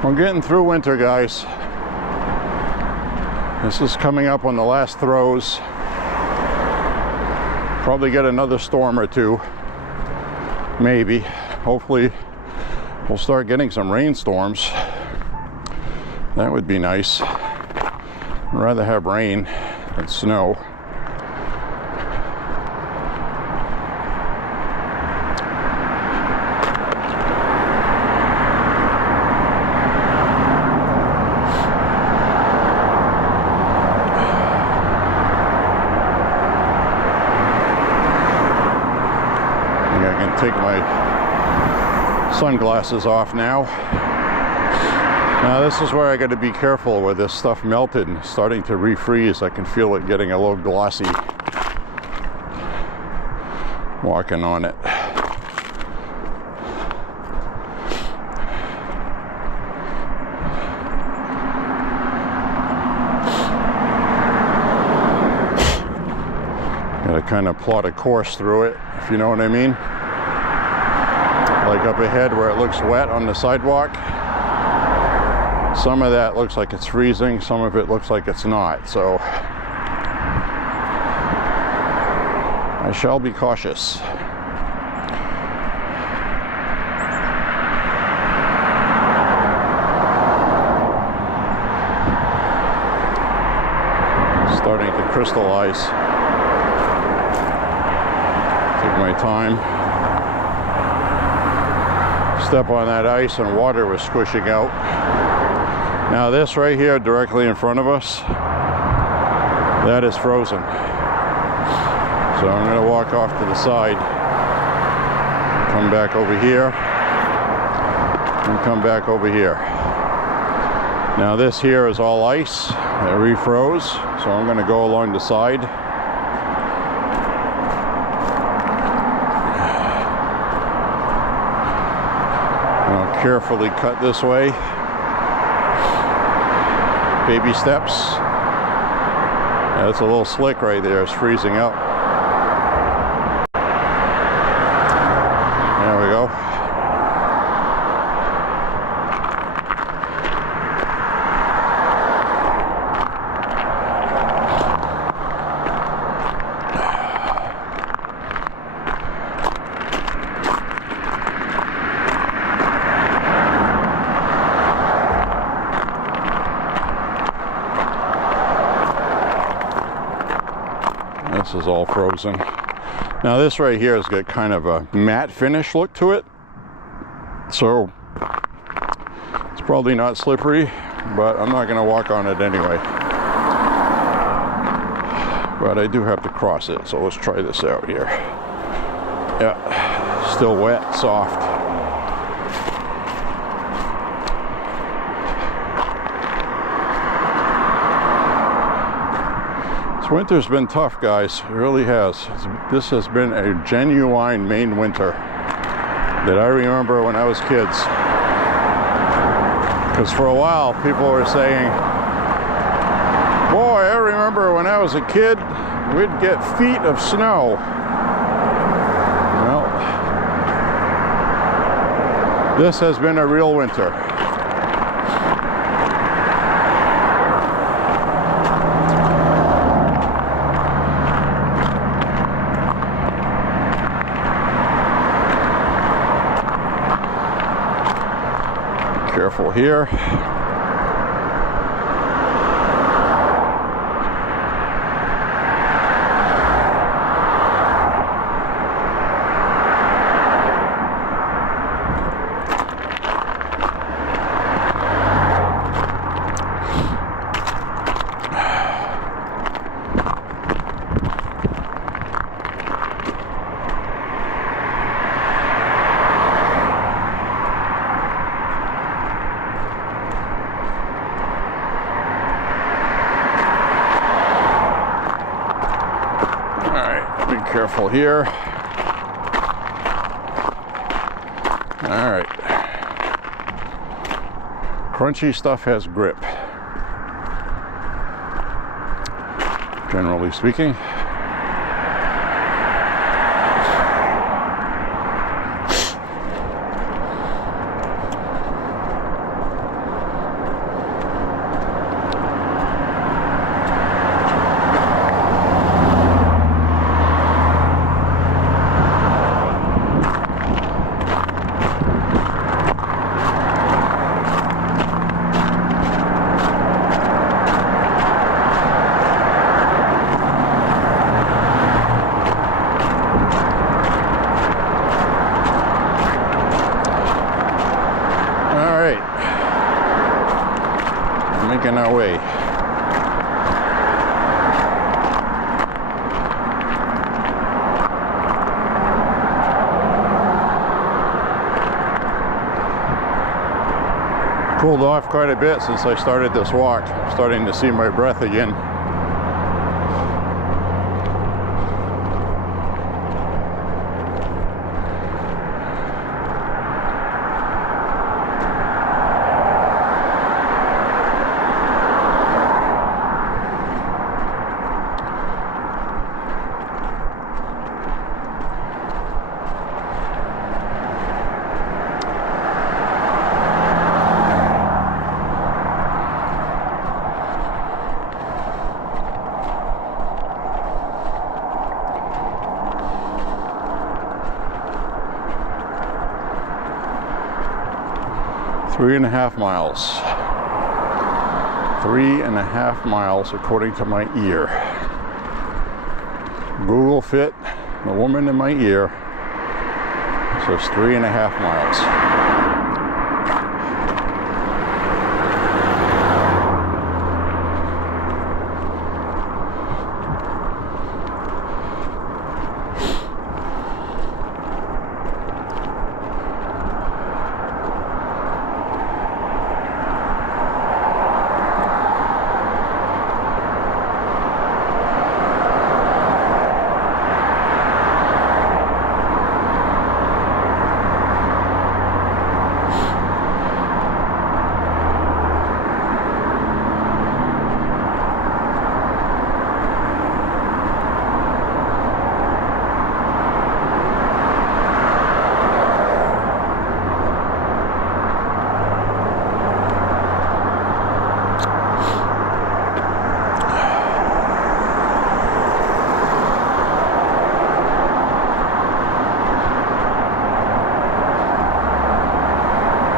We're getting through winter, guys. This is coming up on the last throws. Probably get another storm or two. Maybe. Hopefully we'll start getting some rainstorms. That would be nice. I'd rather have rain than snow. Take my sunglasses off now. Now this is where I got to be careful where this stuff melted and starting to refreeze. I can feel it getting a little glossy walking on it. Got to kind of plot a course through it, if you know what I mean. Like up ahead where it looks wet on the sidewalk. Some of that looks like it's freezing, some of it looks like it's not. So I shall be cautious. Starting to crystallize. Take my time. Step on that ice and water was squishing out. Now this right here directly in front of us, that is frozen. So I'm going to walk off to the side, come back over here, and come back over here. Now this here is all ice, it refroze, so I'm going to go along the side. Carefully cut this way. Baby steps. Yeah, it's a little slick right there. It's freezing up. There we go. This is all frozen. Now this right here has got kind of a matte finish look to it. So it's probably not slippery, but I'm not going to walk on it anyway. But I do have to cross it, so let's try this out here. Yeah, still wet, soft. This winter's been tough, guys. It really has. This has been a genuine Maine winter that I remember when I was kids. Because for a while, people were saying, boy, I remember when I was a kid, we'd get feet of snow. Well, this has been a real winter. Careful here. Careful here. All right. Crunchy stuff has grip, generally speaking. making our way. Cooled off quite a bit since I started this walk. I'm starting to see my breath again. Three and a half miles. 3.5 miles according to my ear. Google Fit, the woman in my ear, says 3.5 miles.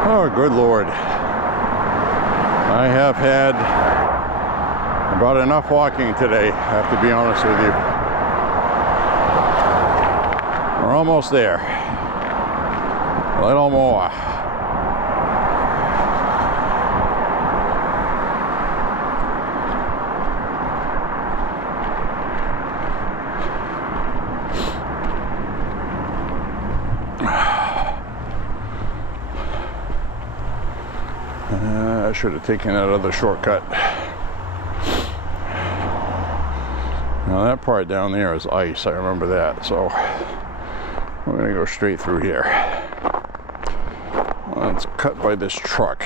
Oh, good Lord. I have had about enough walking today, I have to be honest with you. We're almost there. A little more. I should have taken that other shortcut. Now that part down there is ice, I remember that, so we're gonna go straight through here. Well, it's cut by this truck.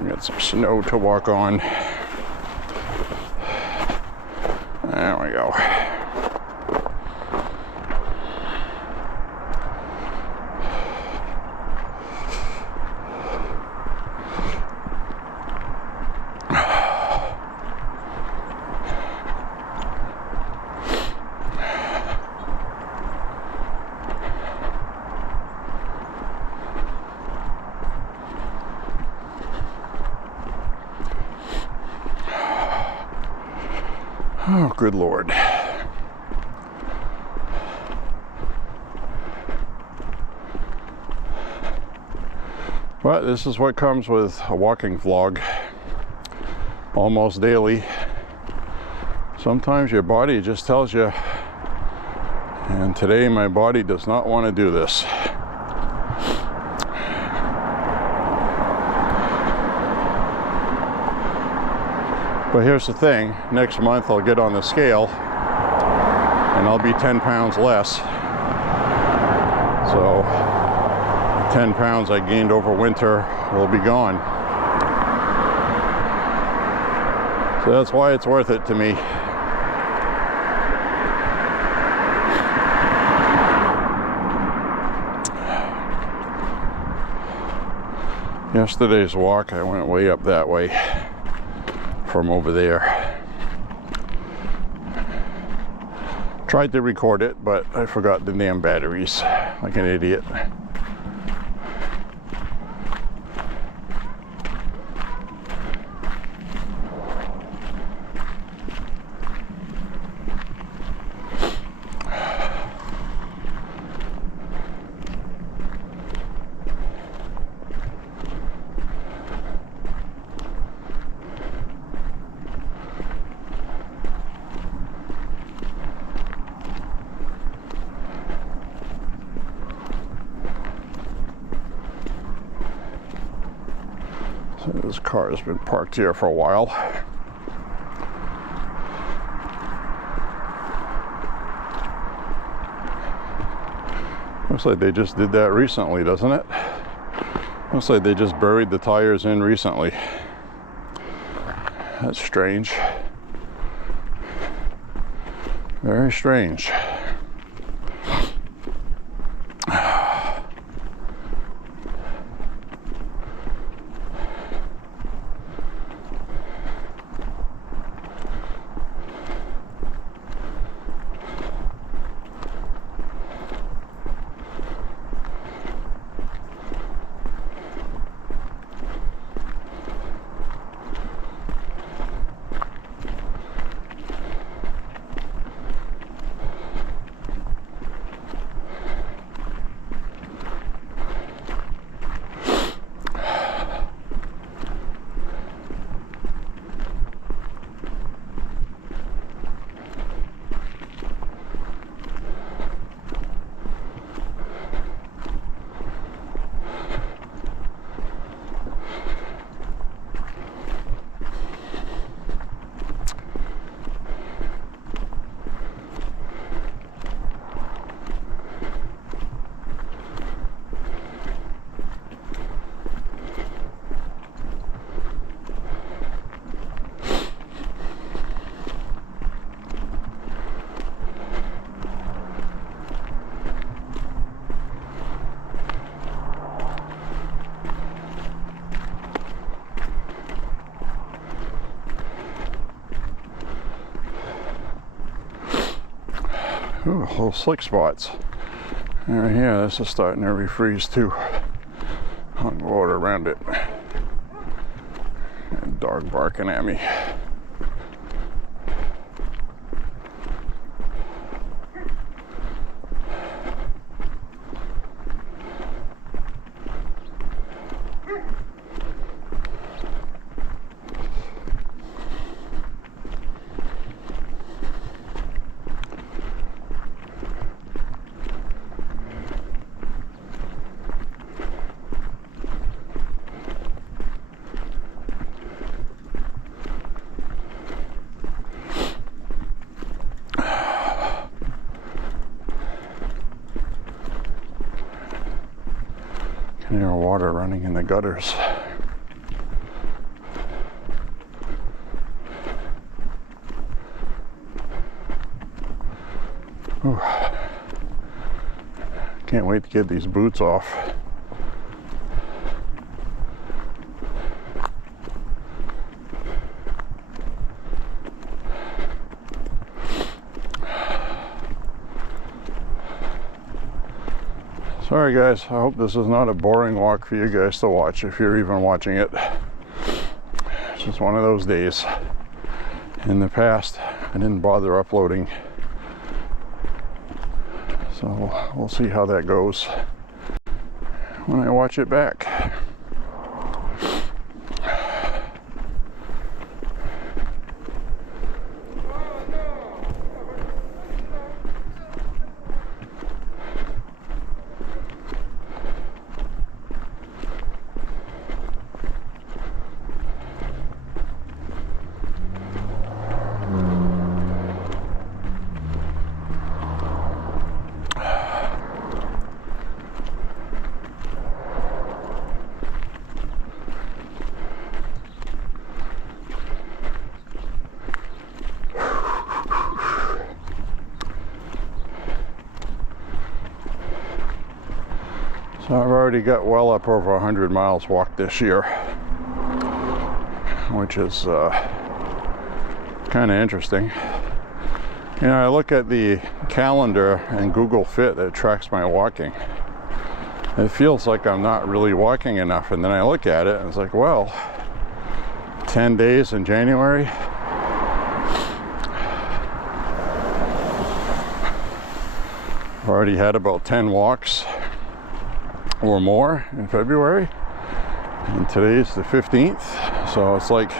We got some snow to walk on. There we go. Oh, good Lord. But this is what comes with a walking vlog almost daily. Sometimes your body just tells you, and today my body does not want to do this. But here's the thing, next month I'll get on the scale and I'll be 10 pounds less. So 10 pounds I gained over winter will be gone. So that's why it's worth it to me. Yesterday's walk, I went way up that way from over there. Tried to record it, but I forgot the damn batteries, like an idiot. So this car has been parked here for a while. Looks like they just did that recently, doesn't it? Looks like they just buried the tires in recently. That's strange. Very strange. Ooh, little slick spots. Right here, this is starting to refreeze too. Hot water around it. And dog barking at me. Can hear water running in the gutters. Ooh. Can't wait to get these boots off. Sorry guys, I hope this is not a boring walk for you guys to watch, if you're even watching it. It's just one of those days. In the past, I didn't bother uploading. So we'll see how that goes when I watch it back. So I've already got well up over 100 miles walked this year, which is kind of interesting. You know, I look at the calendar and Google Fit that tracks my walking. It feels like I'm not really walking enough, and then I look at it and it's like, well, 10 days in January. I've already had about 10 walks or more in February, and today's the 15th, so it's like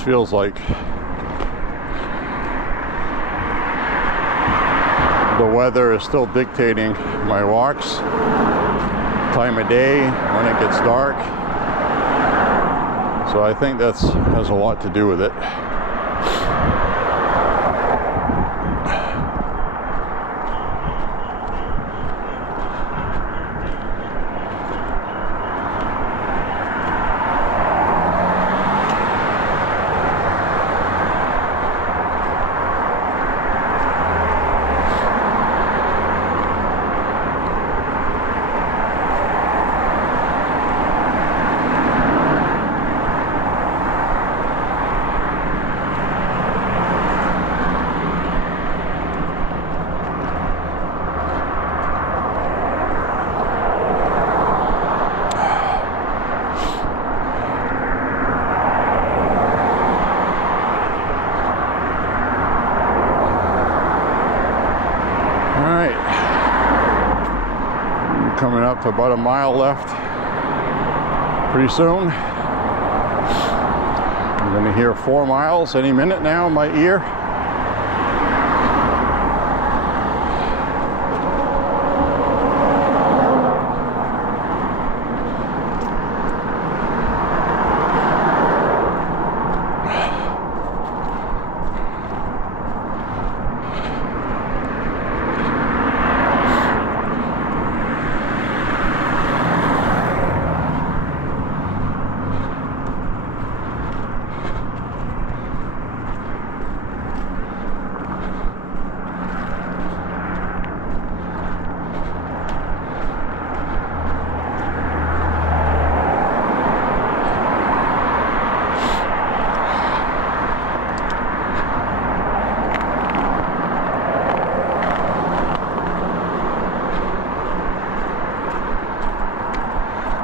just feels like the weather is still dictating my walks, time of day, when it gets dark. So I think that has a lot to do with it. Coming up to about a mile left pretty soon. I'm going to hear 4 miles any minute now in my ear.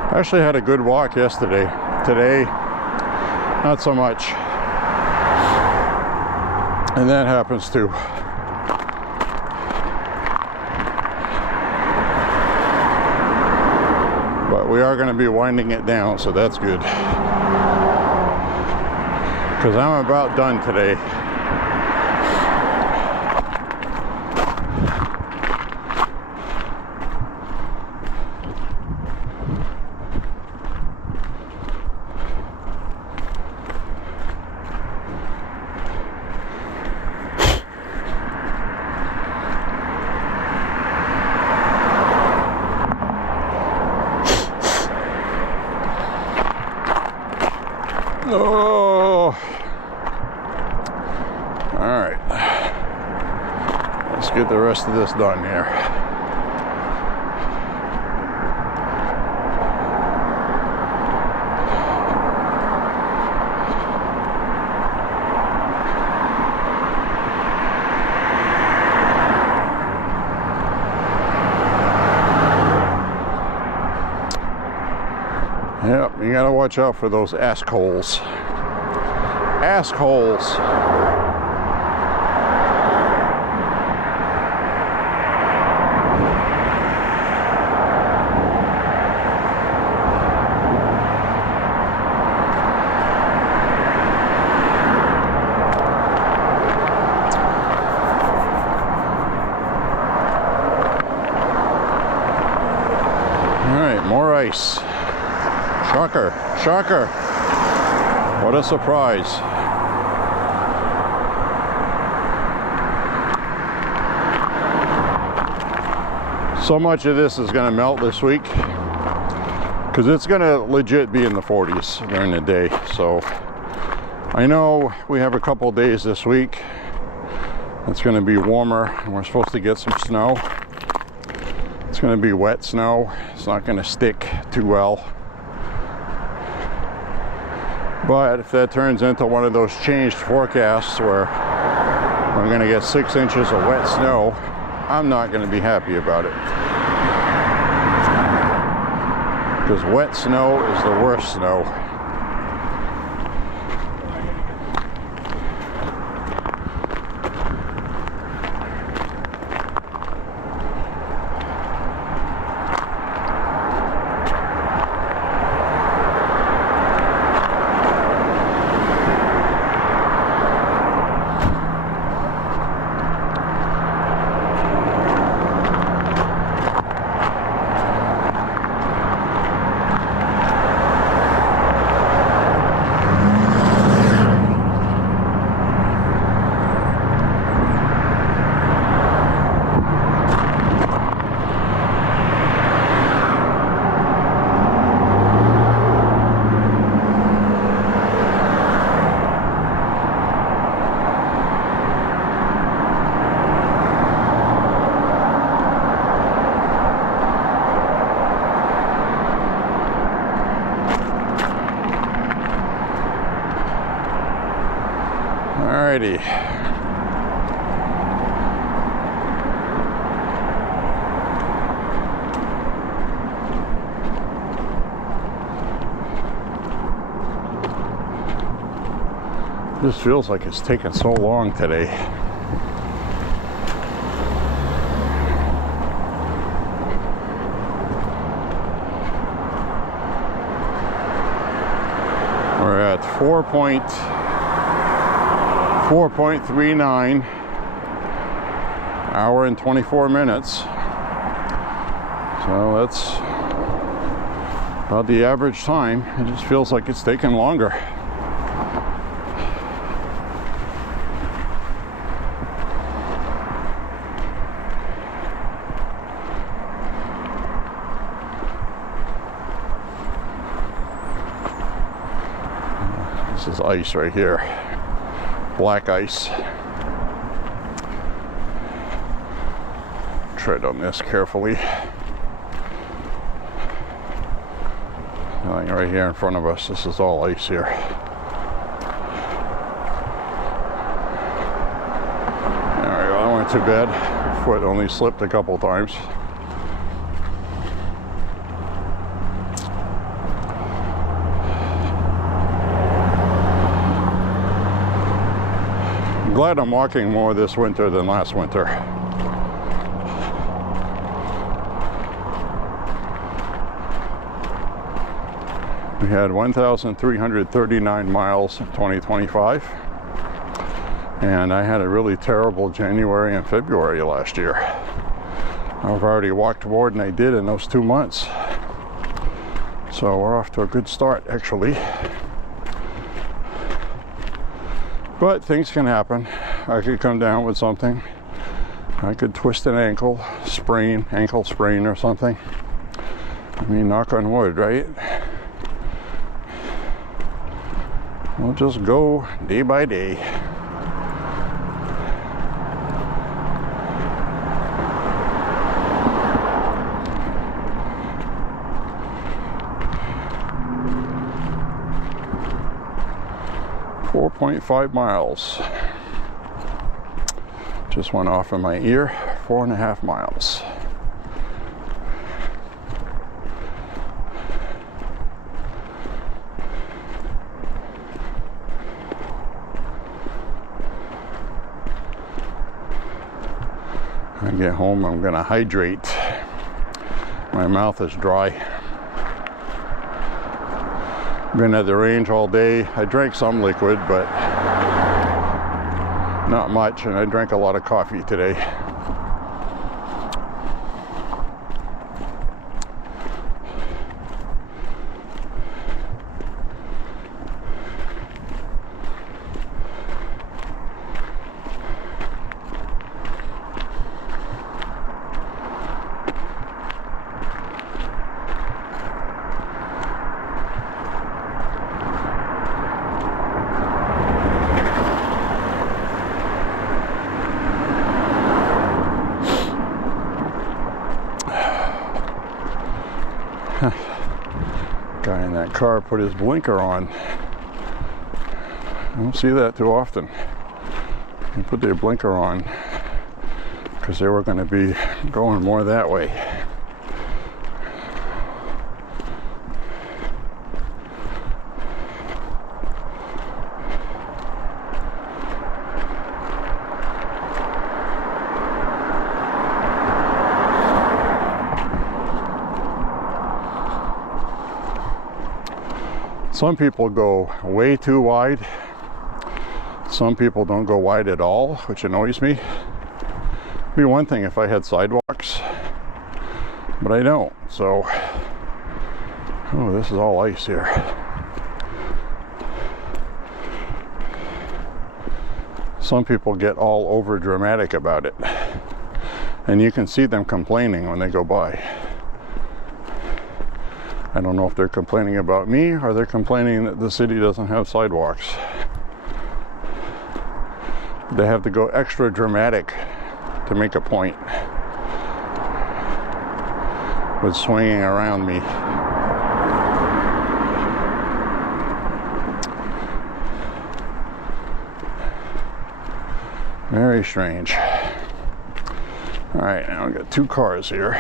I actually had a good walk yesterday. Today, not so much. And that happens too. But we are going to be winding it down, so that's good. Because I'm about done today. Oh, all right. Let's get the rest of this done here. Yep, you gotta watch out for those assholes. Assholes. All right, more ice. Shocker, shocker. What a surprise. So much of this is going to melt this week because it's going to legit be in the 40s during the day. So I know we have a couple days this week. It's going to be warmer and we're supposed to get some snow. It's going to be wet snow. It's not going to stick too well. But if that turns into one of those changed forecasts where we're going to get 6 inches of wet snow, I'm not going to be happy about it. Because wet snow is the worst snow. Alrighty. This feels like it's taken so long today. We're at 4.39 hour and 24 minutes. So that's about the average time. It just feels like it's taking longer. This is ice right here, black ice. Tread on this carefully. Nothing right here in front of us. This is all ice here. There we go. That went too bad. My foot only slipped a couple times. I'm glad I'm walking more this winter than last winter. We had 1,339 miles in 2025, and I had a really terrible January and February last year. I've already walked more than I did in those 2 months, so we're off to a good start actually. But things can happen. I could come down with something. I could twist an ankle sprain or something. I mean, knock on wood, right? We'll just go day by day. .5 miles. Just went off in my ear. 4.5 miles. When I get home, I'm gonna hydrate. My mouth is dry. Been at the range all day. I drank some liquid, but not much, and I drank a lot of coffee today. Guy in that car put his blinker on. I don't see that too often. They put their blinker on because they were going to be going more that way. Some people go way too wide. Some people don't go wide at all, which annoys me. It'd be one thing if I had sidewalks, but I don't. So, oh, this is all ice here. Some people get all over dramatic about it, and you can see them complaining when they go by. I don't know if they're complaining about me or they're complaining that the city doesn't have sidewalks. They have to go extra dramatic to make a point with swinging around me. Very strange. All right, now we got two cars here.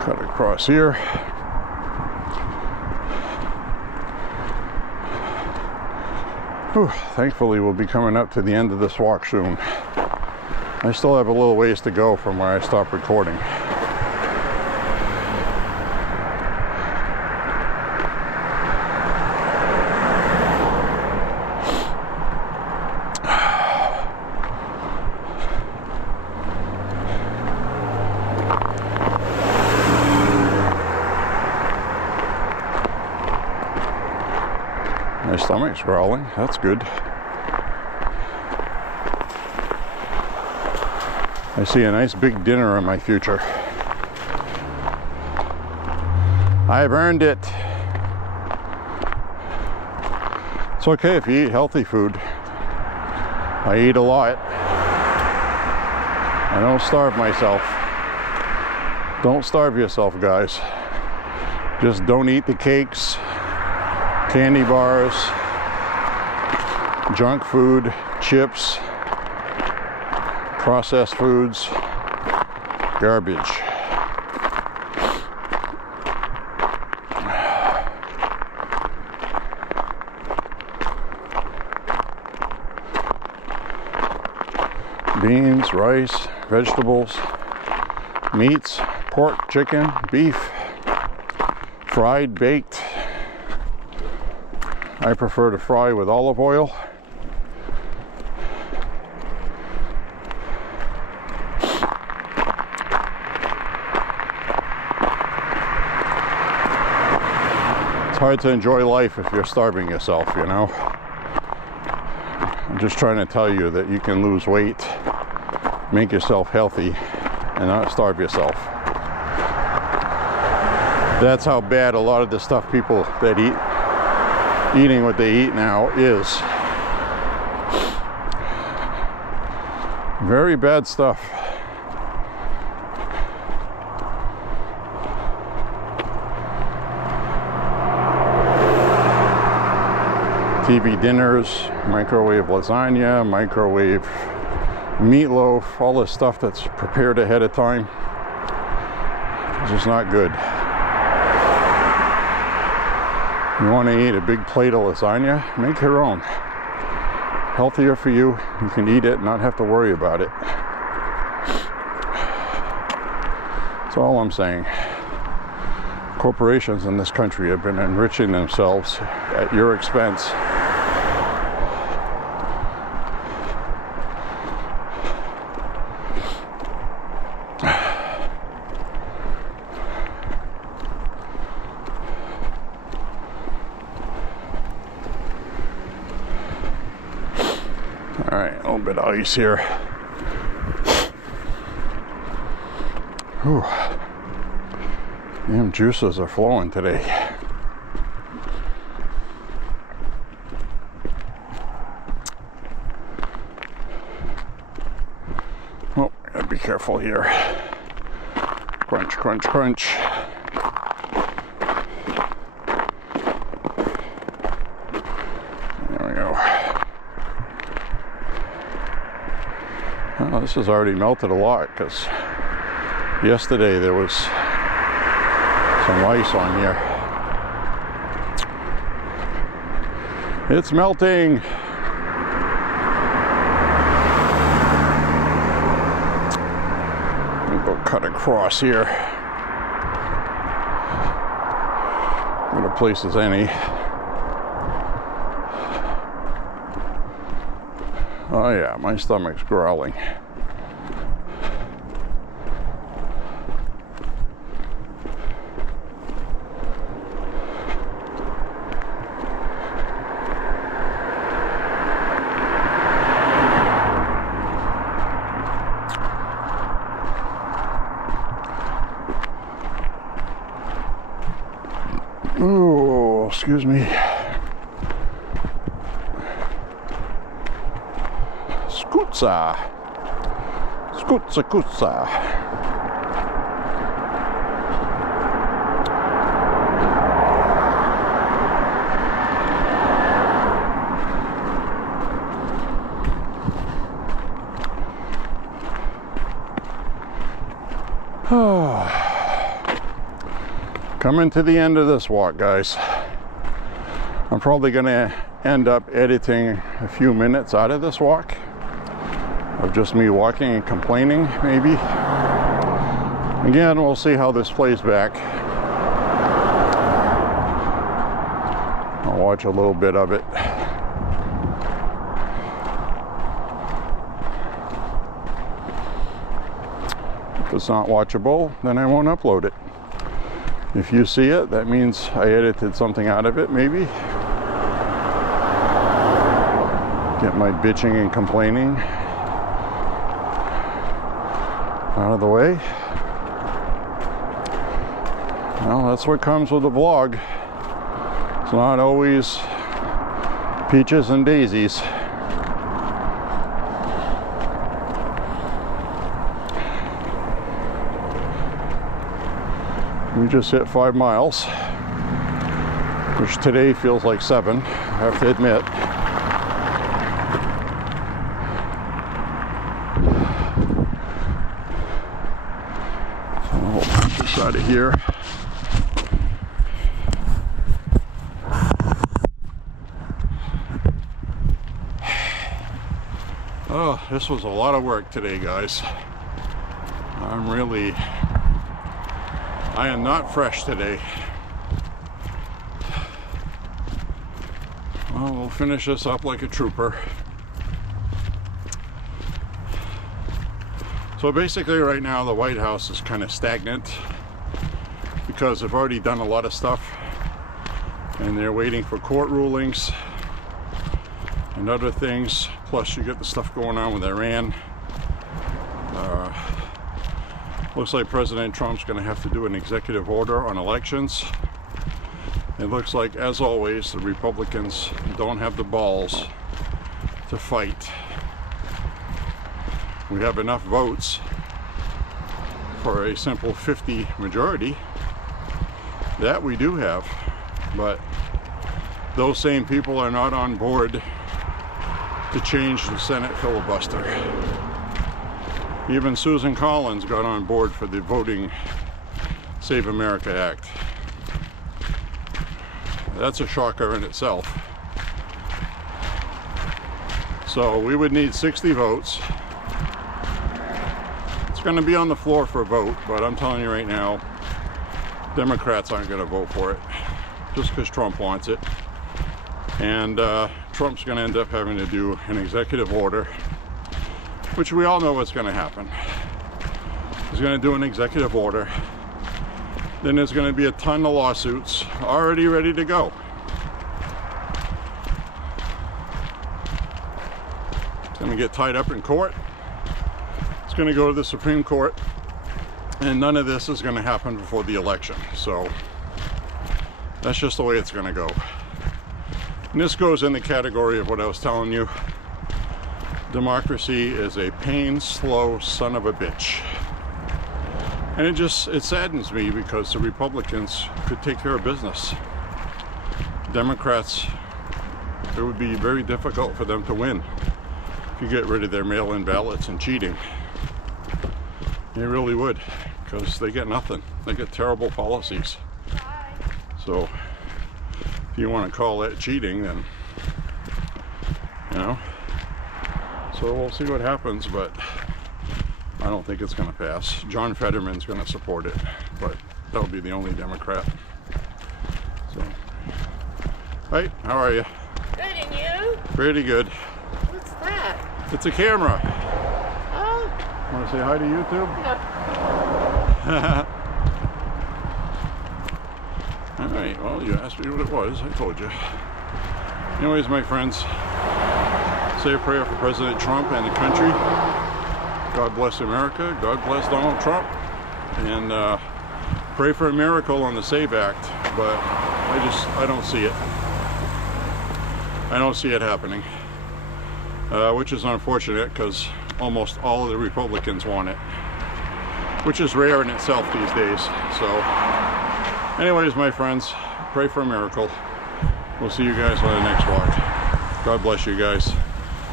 Cut across here. Whew, thankfully, we'll be coming up to the end of this walk soon. I still have a little ways to go from where I stopped recording. My stomach's growling, that's good. I see a nice big dinner in my future. I've earned it. It's okay if you eat healthy food. I eat a lot. I don't starve myself. Don't starve yourself, guys. Just don't eat the cakes, candy bars, junk food, chips, processed foods, garbage. Beans, rice, vegetables, meats, pork, chicken, beef, fried, baked. I prefer to fry with olive oil. It's hard to enjoy life if you're starving yourself, you know. I'm just trying to tell you that you can lose weight, make yourself healthy, and not starve yourself. That's how bad a lot of the stuff people that eating what they eat now is. Very bad stuff. TV dinners, microwave lasagna, microwave meatloaf, all this stuff that's prepared ahead of time. It's just not good. You want to eat a big plate of lasagna? Make your own. Healthier for you. You can eat it and not have to worry about it. That's all I'm saying. Corporations in this country have been enriching themselves at your expense. All right, a little bit of ice here. Whew. Damn juices are flowing today. Oh, gotta be careful here. Crunch, crunch, crunch. There we go. Well, this has already melted a lot because yesterday there was some ice on here. It's melting. We'll go cut across here. Good a place as any. Oh yeah, my stomach's growling. Oh, excuse me. Skutsa. Skutsa, kutsa. Coming to the end of this walk, guys. I'm probably gonna end up editing a few minutes out of this walk of just me walking and complaining, maybe. Again, we'll see how this plays back. I'll watch a little bit of it. If it's not watchable, then I won't upload it. If you see it, that means I edited something out of it, maybe. Get my bitching and complaining out of the way. Well, that's what comes with a vlog. It's not always peaches and daisies. We just hit 5 miles, which today feels like 7, I have to admit. So we'll put this out of here. Oh, this was a lot of work today, guys. I am not fresh today. Well, we'll finish this up like a trooper. So basically right now the White House is kind of stagnant because they've already done a lot of stuff and they're waiting for court rulings and other things. Plus you get the stuff going on with Iran. Looks like President Trump's going to have to do an executive order on elections. It looks like, as always, the Republicans don't have the balls to fight. We have enough votes for a simple 50 majority. That we do have. But those same people are not on board to change the Senate filibuster. Even Susan Collins got on board for the Voting Save America Act. That's a shocker in itself. So we would need 60 votes. It's going to be on the floor for a vote, but I'm telling you right now, Democrats aren't going to vote for it just because Trump wants it. And Trump's going to end up having to do an executive order, which we all know what's going to happen. He's going to do an executive order. Then there's going to be a ton of lawsuits already ready to go. It's going to get tied up in court. It's going to go to the Supreme Court. And none of this is going to happen before the election. So that's just the way it's going to go. And this goes in the category of what I was telling you. Democracy is a pain, slow son of a bitch. And it saddens me because the Republicans could take care of business. Democrats, it would be very difficult for them to win if you get rid of their mail-in ballots and cheating. They really would, because they get nothing. They get terrible policies. So if you want to call that cheating, then, you know. So we'll see what happens, but I don't think it's going to pass. John Fetterman's going to support it, but that'll be the only Democrat. So, hey, how are you? Good, and you? Pretty good. What's that? It's a camera. Oh. Want to say hi to YouTube? No. All right, well, you asked me what it was. I told you. Anyways, my friends, say a prayer for President Trump and the country. God bless America. God bless Donald Trump. And pray for a miracle on the SAVE Act. But I don't see it. I don't see it happening. Which is unfortunate because almost all of the Republicans want it. Which is rare in itself these days. So, anyways, my friends, pray for a miracle. We'll see you guys on the next walk. God bless you guys.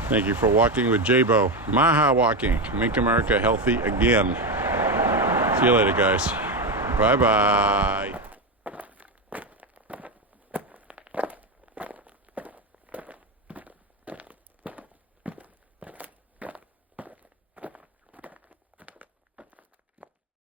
Thank you for walking with J.Beau. MAHA walking. Make America healthy again. See you later, guys. Bye-bye.